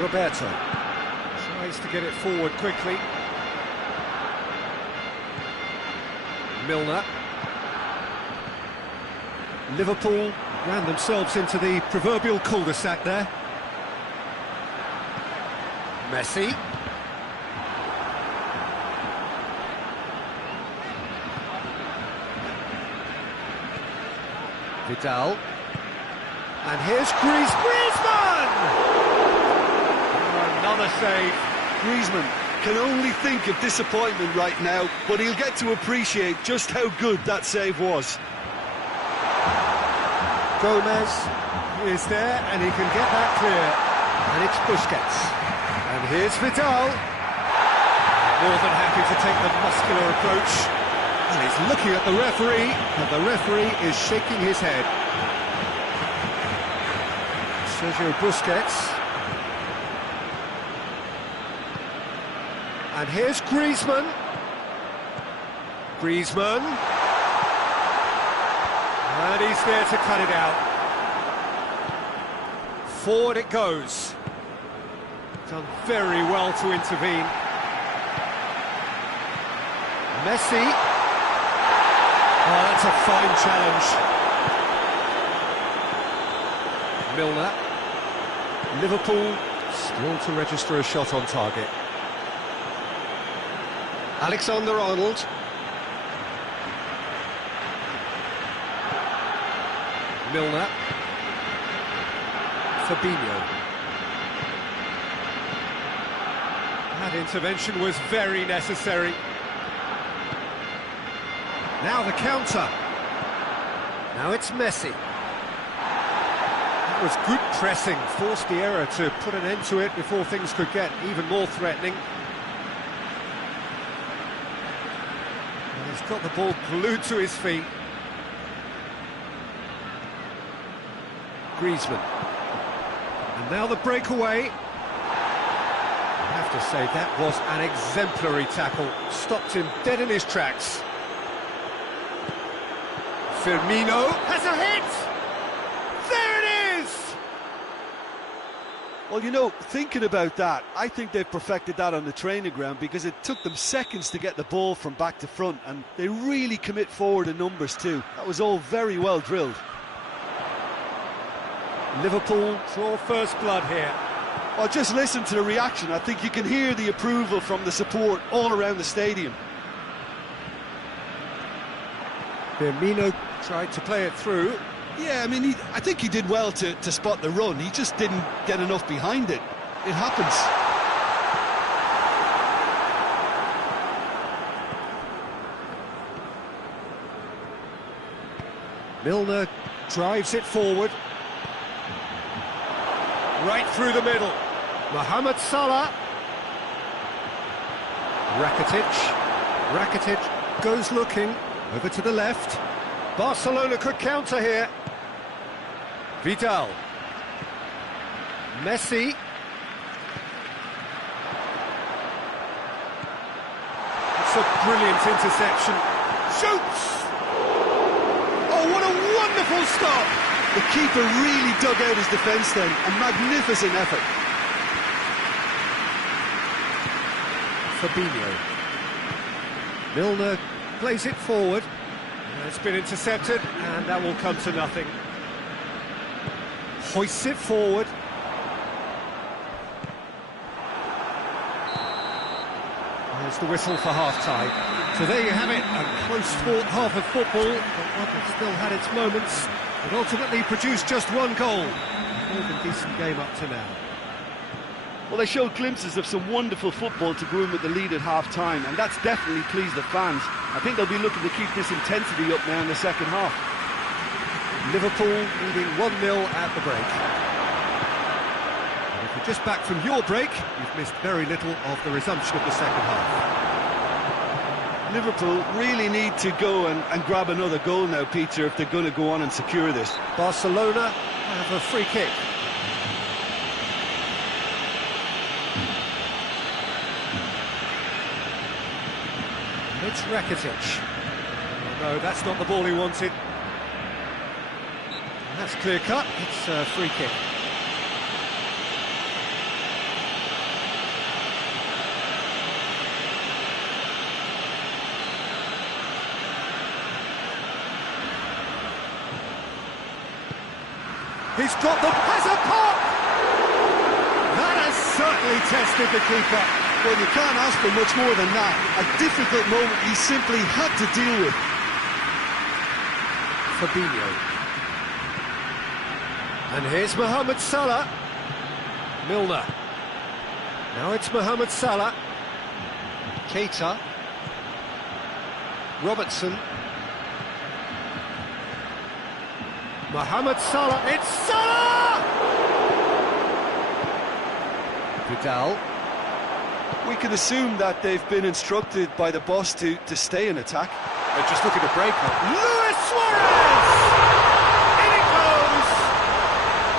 Roberto tries to get it forward quickly. Milner. Liverpool ran themselves into the proverbial cul-de-sac there. Messi. Vidal. And here's Griezmann! Another save. Griezmann can only think of disappointment right now, but he'll get to appreciate just how good that save was. Gomez is there, and he can get that clear. And it's Busquets. And here's Vidal. More than happy to take the muscular approach. And he's looking at the referee, and the referee is shaking his head. Sergio Busquets. And here's Griezmann. Griezmann. And he's there to cut it out. Forward it goes. Done very well to intervene. Messi. Oh, that's a fine challenge. Milner. Liverpool still to register a shot on target. Alexander-Arnold. Milner. Fabinho. That intervention was very necessary. Now the counter. Now it's Messi. That was good pressing, forced the error to put an end to it before things could get even more threatening. He's got the ball glued to his feet. Griezmann. And now the breakaway. I have to say, that was an exemplary tackle. Stopped him dead in his tracks. Firmino has a hit! There it is! Well, you know, thinking about that, I think they've perfected that on the training ground because it took them seconds to get the ball from back to front, and they really commit forward in numbers too. That was all very well drilled. Liverpool draw first blood here. Well, just listen to the reaction. I think you can hear the approval from the support all around the stadium. Firmino tried to play it through. Yeah, I mean, I think he did well to spot the run. He just didn't get enough behind it. It happens. Milner drives it forward. Right through the middle. Mohamed Salah. Rakitic goes looking. Over to the left. Barcelona could counter here. Vidal. Messi. It's a brilliant interception. Shoots! Oh, what a wonderful stop! The keeper really dug out his defence then. A magnificent effort. Fabinho. Milner plays it forward. It's been intercepted, and that will come to nothing. Hoists it forward. There's the whistle for half-time. So there you have it, a close-fought half of football, but one that still had its moments, but ultimately produced just one goal. More than decent game up to now. Well, they showed glimpses of some wonderful football to go in with the lead at half-time, and that's definitely pleased the fans. I think they'll be looking to keep this intensity up now in the second half. Liverpool leading 1-0 at the break. And if you're just back from your break, you've missed very little of the resumption of the second half. Liverpool really need to go and grab another goal now, Peter, if they're going to go on and secure this. Barcelona have a free kick. It's Rakitic. Oh, no, that's not the ball he wanted. That's clear cut. It's a free kick. He's got them. Has a pop! That has certainly tested the keeper. Well, you can't ask for much more than that. A difficult moment he simply had to deal with. Fabinho. And here's Mohamed Salah. Milner. Now it's Mohamed Salah. Keita. Robertson. Mohamed Salah. It's Salah! Vidal. We can assume that they've been instructed by the boss to stay in attack. They're just looking to break up. Luis Suarez! In it goes!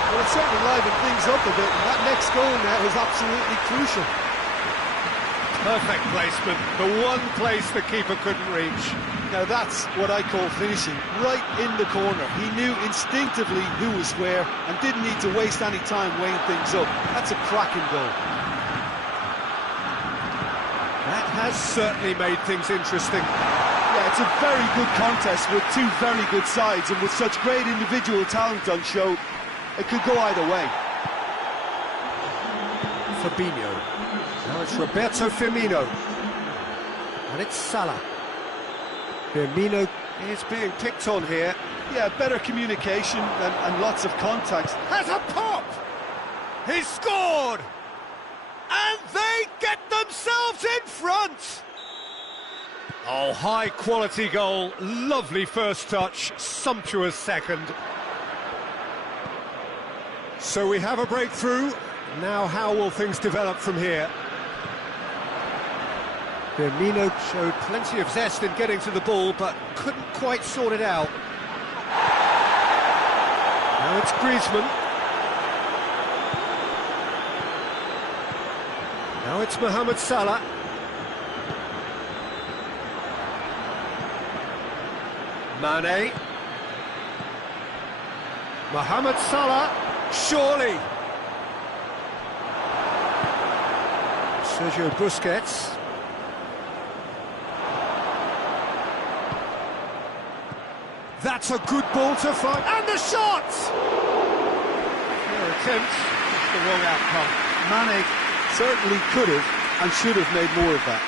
Well, it's certainly livened things up a bit, and that next goal now is absolutely crucial. Perfect placement, the one place the keeper couldn't reach. Now that's what I call finishing, right in the corner. He knew instinctively who was where and didn't need to waste any time weighing things up. That's a cracking goal. That has certainly made things interesting. Yeah, it's a very good contest with two very good sides, and with such great individual talent on show, it could go either way. Fabinho. Now it's Roberto Firmino. And it's Salah. Firmino is being picked on here. Yeah, better communication and lots of contacts. Has a pop! He's scored! And they get themselves in front! Oh, high-quality goal, lovely first touch, sumptuous second. So we have a breakthrough. Now how will things develop from here? Firmino showed plenty of zest in getting to the ball, but couldn't quite sort it out. Now it's Griezmann. Now it's Mohamed Salah. Mane. Mohamed Salah. Surely. Sergio Busquets. That's a good ball to find. And the shot! Fair attempt, just the wrong outcome. Mane certainly could have and should have made more of that.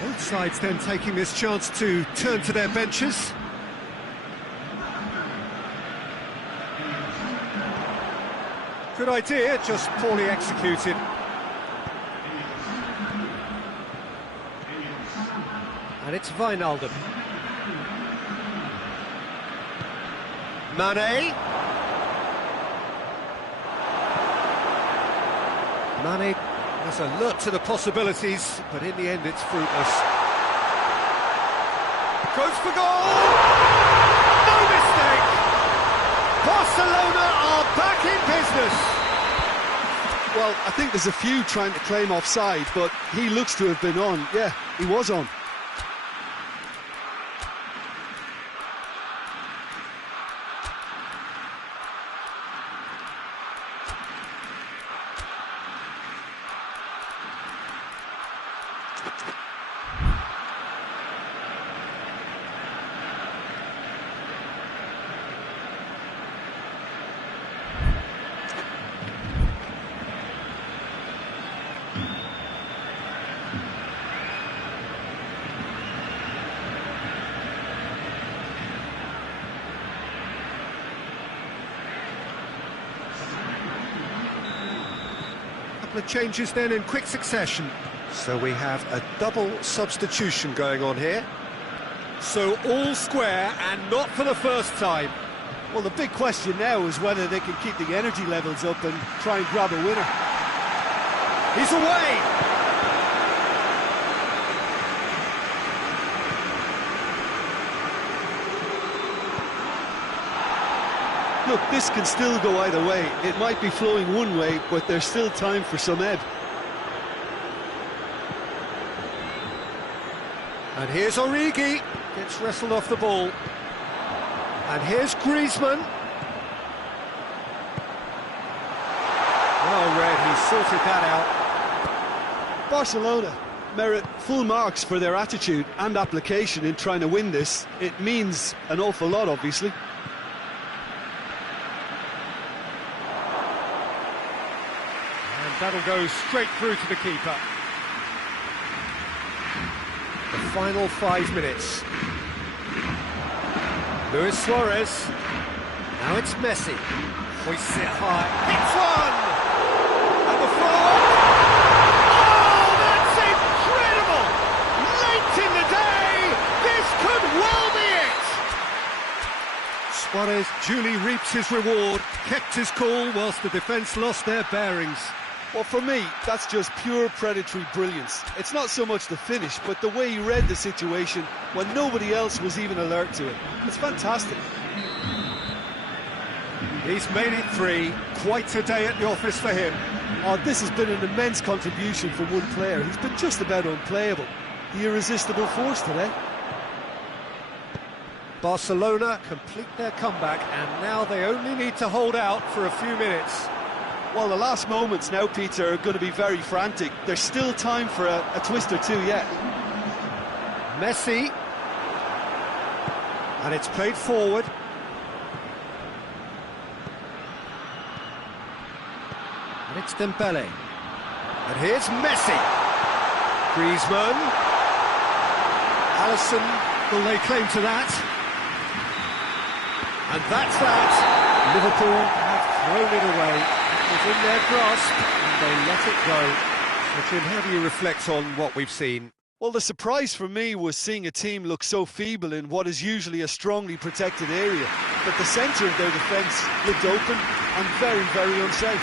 Both sides then taking this chance to turn to their benches. Good idea, just poorly executed. And it's Wijnaldum. Mane. Mane was alert to the possibilities, but in the end it's fruitless. Goes for goal! No mistake! Barcelona are back in business! Well, I think there's a few trying to claim offside, but he looks to have been on. Yeah, he was on. Couple of changes then in quick succession. So we have a double substitution going on here. So all square and not for the first time. Well, the big question now is whether they can keep the energy levels up and try and grab a winner. He's away! Look, this can still go either way. It might be flowing one way, but there's still time for some ebb. And here's Origi, gets wrestled off the ball. And here's Griezmann. Well read, he sorted that out. Barcelona merit full marks for their attitude and application in trying to win this. It means an awful lot, obviously. And that'll go straight through to the keeper. The final 5 minutes. Luis Suarez. Now it's Messi. Hoists it high. Hits one! And the forward. Oh, that's incredible! Late in the day, this could well be it! Suarez duly reaps his reward, kept his cool whilst the defence lost their bearings. Well, for me, that's just pure predatory brilliance. It's not so much the finish, but the way he read the situation when nobody else was even alert to it. It's fantastic. He's made it 3. Quite a day at the office for him. Oh, this has been an immense contribution from one player. He's been just about unplayable. The irresistible force today. Barcelona complete their comeback, and now they only need to hold out for a few minutes. Well, the last moments now, Peter, are going to be very frantic. There's still time for a twist or two yet. Messi. And it's played forward. And it's Dembele. And here's Messi. Griezmann. Alisson will lay claim to that. And that's that. Liverpool have thrown it away. It was in their grasp, and they let it go. So, Jim, how do you reflect on what we've seen? Well, the surprise for me was seeing a team look so feeble in what is usually a strongly protected area. But the centre of their defence looked open and very, very unsafe.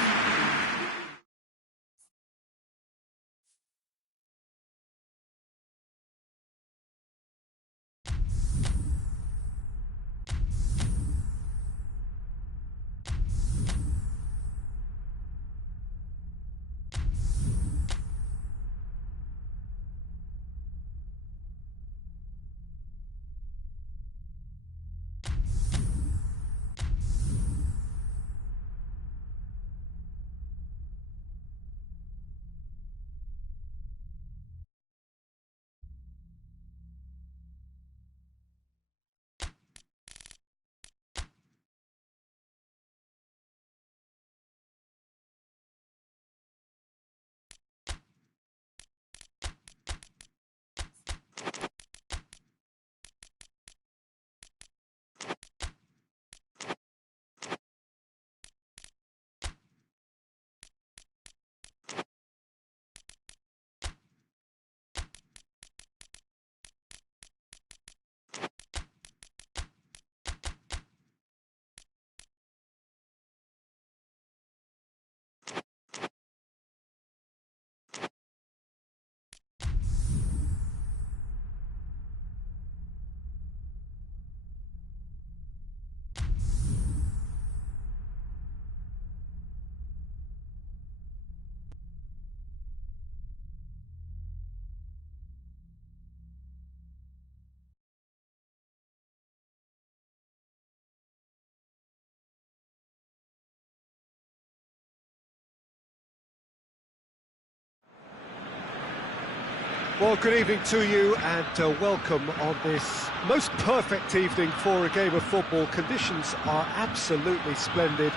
Well, good evening to you and welcome on this most perfect evening for a game of football. Conditions are absolutely splendid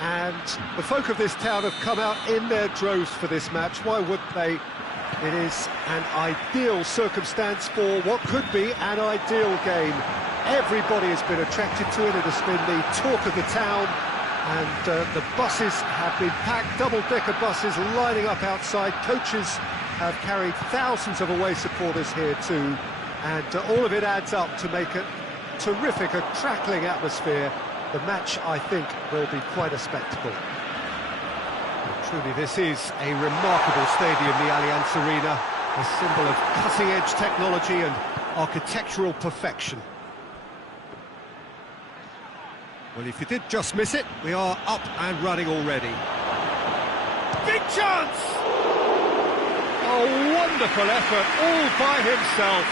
and the folk of this town have come out in their droves for this match. Why wouldn't they? It is an ideal circumstance for what could be an ideal game. Everybody has been attracted to it. It has been the talk of the town, and the buses have been packed, double-decker buses lining up outside. Coaches have carried thousands of away supporters here too, and all of it adds up to make a terrific, a crackling atmosphere. The match, I think, will be quite a spectacle. And truly, this is a remarkable stadium, the Allianz Arena, a symbol of cutting-edge technology and architectural perfection. Well, if you did just miss it, we are up and running already. Big chance! A wonderful effort, all by himself.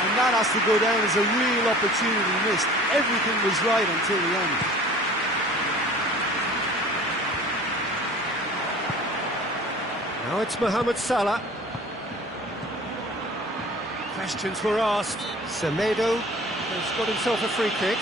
And that has to go down as a real opportunity missed. Everything was right until the end. Now it's Mohamed Salah. Questions were asked. Semedo has got himself a free kick.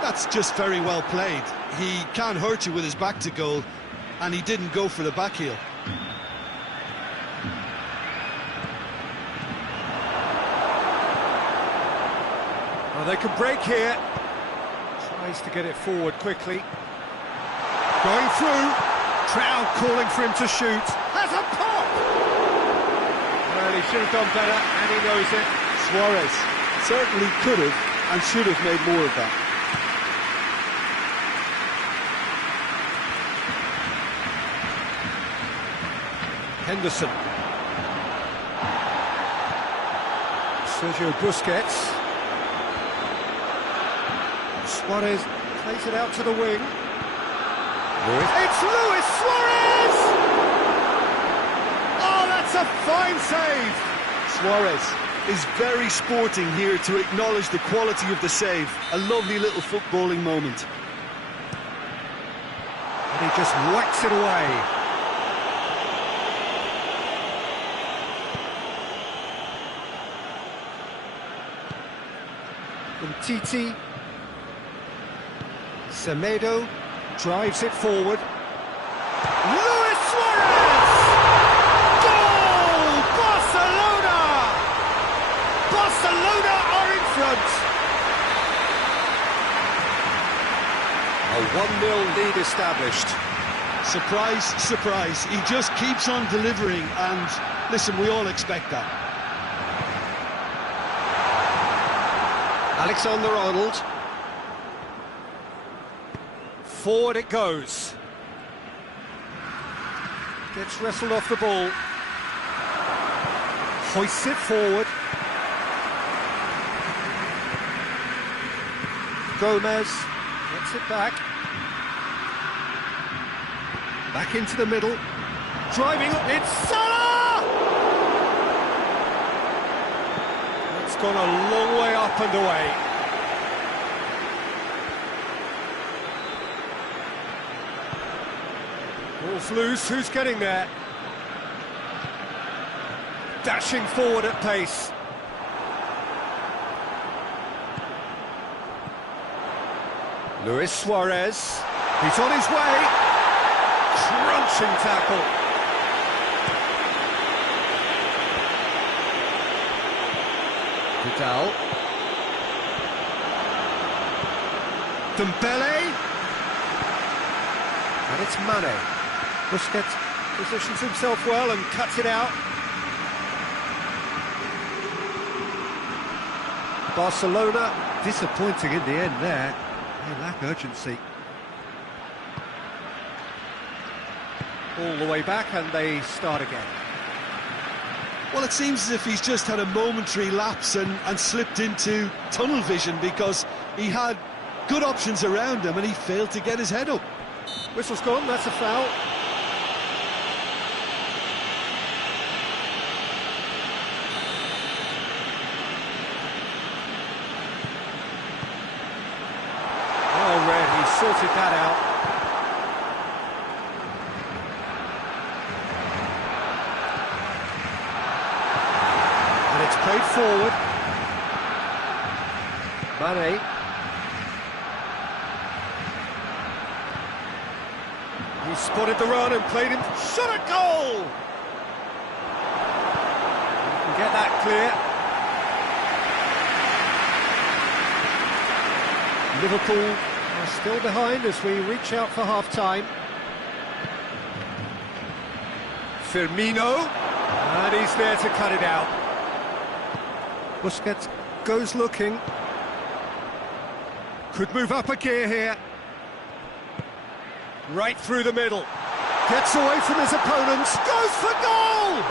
That's just very well played. He can't hurt you with his back to goal, and he didn't go for the back heel. Well, they can break here. Tries to get it forward quickly. Going through. Crowd calling for him to shoot. Has a pop! Well, he should have done better, and he knows it. Suarez certainly could have and should have made more of that. Henderson. Sergio Busquets. Suarez plays it out to the wing. It's Luis Suarez! Oh, that's a fine save! Suarez is very sporting here to acknowledge the quality of the save. A lovely little footballing moment. And he just whacks it away. Titi. Semedo drives it forward. Luis Suarez! Goal! Barcelona! Barcelona are in front. A 1-0 lead established. Surprise, surprise. He just keeps on delivering, and listen, we all expect that. Alexander-Arnold. Forward it goes. Gets wrestled off the ball. Hoists it forward. Gomez gets it back. Back into the middle. Driving, it's Salah! It's gone a long way up and away. Ball's loose, who's getting there? Dashing forward at pace. Luis Suarez, he's on his way. Crunching tackle. Vidal. Dembele. And it's Mane. Busquets positions himself well and cuts it out. Barcelona disappointing in the end there. They lack urgency. All the way back and they start again. Well, it seems as if he's just had a momentary lapse and slipped into tunnel vision, because he had good options around him and he failed to get his head up. Whistle's gone, that's a foul. sorted that out. And it's played forward. Mane. He spotted the run and played him. Shot at goal! You can get that clear. Liverpool are still behind as we reach out for half-time. Firmino, and he's there to cut it out. Busquets goes looking. Could move up a gear here. Right through the middle. Gets away from his opponents. Goes for goal!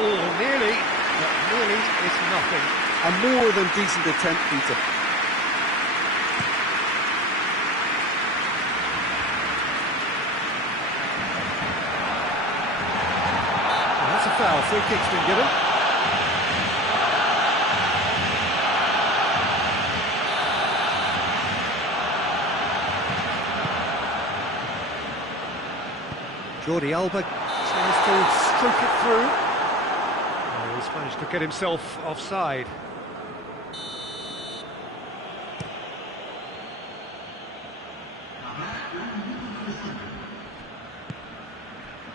Oh, nearly, but nearly is nothing. A more than decent attempt, Peter. That's a foul. Free kick's been given. Jordi Alba tries to stroke it through. Oh, he's managed to get himself offside.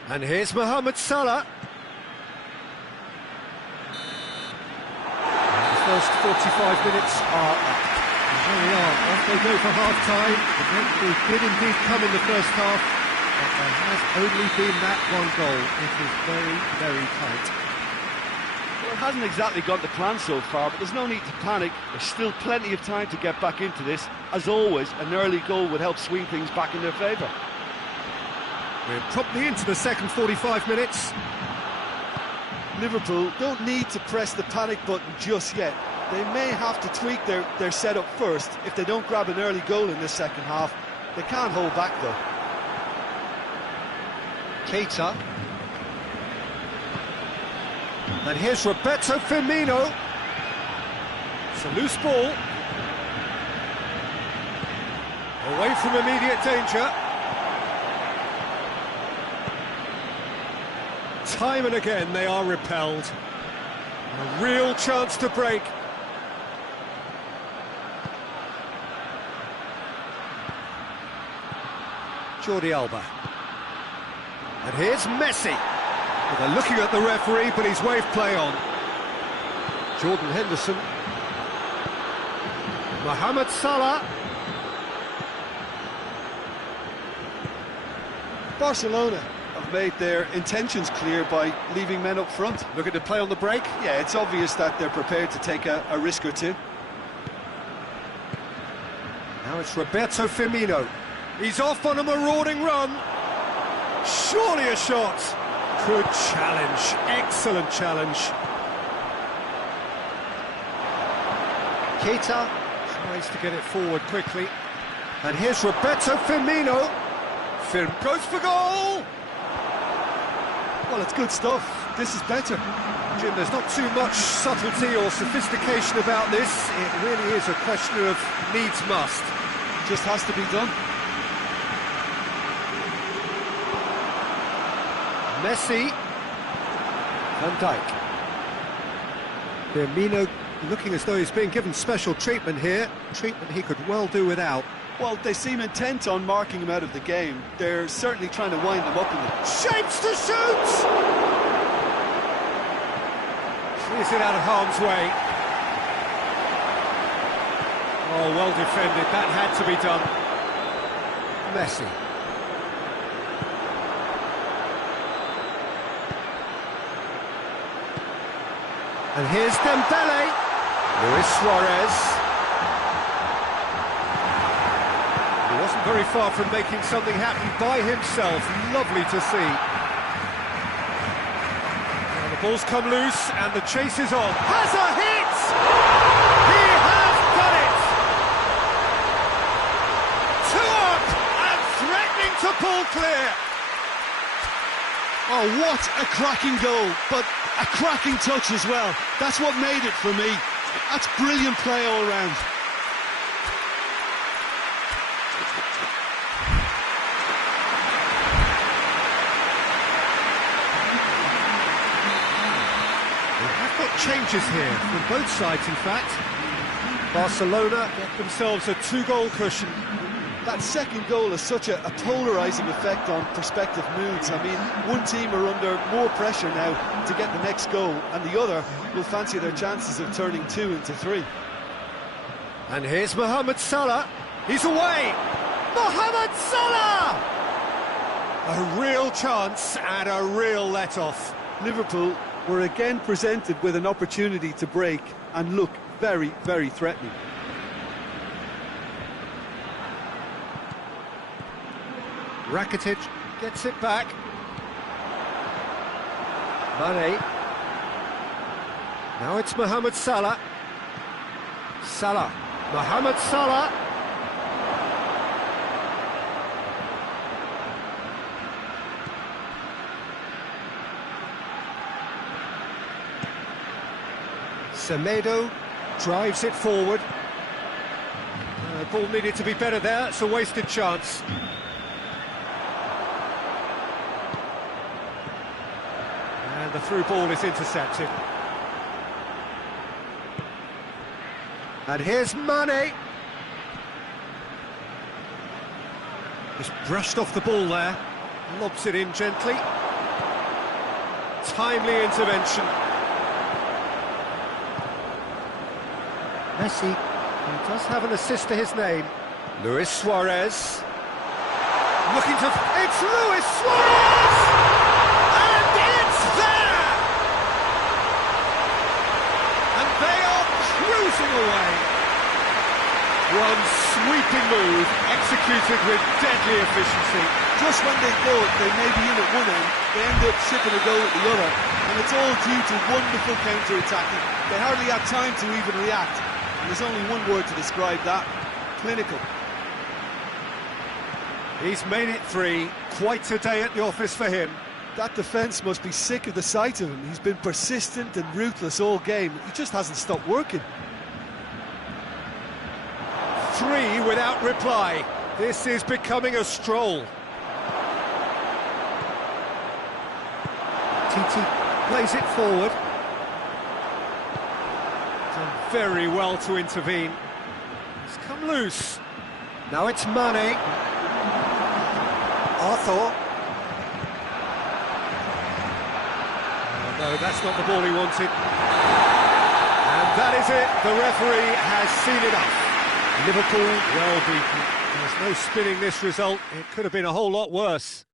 And here's Mohamed Salah. The first 45 minutes are up. And there we are, off they go for half-time. The breakthrough did indeed come in the first half, but there has only been that one goal. It is very, very tight. Well, it hasn't exactly gone to plan so far, but there's no need to panic. There's still plenty of time to get back into this. As always, an early goal would help swing things back in their favour. We're promptly into the second 45 minutes. Liverpool don't need to press the panic button just yet. They may have to tweak their setup first. If they don't grab an early goal in this second half, they can't hold back though. Keita. And here's Roberto Firmino. It's a loose ball. Away from immediate danger. Time and again they are repelled. A real chance to break. Jordi Alba. And here's Messi. Well, they're looking at the referee, but he's waved play on. Jordan Henderson. Mohamed Salah. Barcelona have made their intentions clear by leaving men up front. Looking to play on the break. Yeah, it's obvious that they're prepared to take a risk or two. Now it's Roberto Firmino. He's off on a marauding run. Surely a shot. Good challenge. Excellent challenge. Keita tries to get it forward quickly. And here's Roberto Firmino. Goes for goal! Well, it's good stuff. This is better. Jim, there's not too much subtlety or sophistication about this. It really is a question of needs must. Just has to be done. Messi. Van Dijk. Firmino looking as though he's being given special treatment here. Treatment he could well do without. Well, they seem intent on marking him out of the game. They're certainly trying to wind him up in it. Shapes to shoot! Clears it out of harm's way. Oh, well defended. That had to be done. Messi. And here's Dembele. Luis Suarez. He wasn't very far from making something happen by himself. Lovely to see. Now the ball's come loose and the chase is on. Has a hit! He has done it! Two up and threatening to pull clear. Oh, what a cracking goal, but a cracking touch as well. That's what made it for me. That's brilliant play all round. changes here from both sides, in fact. Barcelona get themselves a 2-goal cushion. That second goal has such a polarising effect on prospective moods. I mean, one team are under more pressure now to get the next goal, and the other will fancy their chances of turning 2 into 3. And here's Mohamed Salah. He's away! Mohamed Salah! A real chance and a real let-off. Liverpool were again presented with an opportunity to break and look very, very threatening. Rakitic gets it back. Mane. Now it's Mohamed Salah. Salah. Mohamed Salah. Semedo drives it forward. The ball needed to be better there. It's a wasted chance. And the through ball is intercepted. And here's Mane. Just brushed off the ball there. Lobs it in gently. Timely intervention. Messi, who does have an assist to his name. Luis Suarez. Looking to... It's Luis Suarez! And it's there! And they are cruising away. One sweeping move, executed with deadly efficiency. Just when they thought they may be in at one end, they end up shipping a goal at the other. And it's all due to wonderful counter-attacking. They hardly had time to even react. And there's only one word to describe that: clinical. He's made it 3. Quite a day at the office for him. That defence must be sick of the sight of him. He's been persistent and ruthless all game. He just hasn't stopped working. 3 without reply. This is becoming a stroll. Titi plays it forward. Done very well to intervene. It's come loose. Now it's Mane. Arthur. Oh, no, that's not the ball he wanted. And that is it. The referee has seen enough. Liverpool well beaten. There's no spinning this result. It could have been a whole lot worse.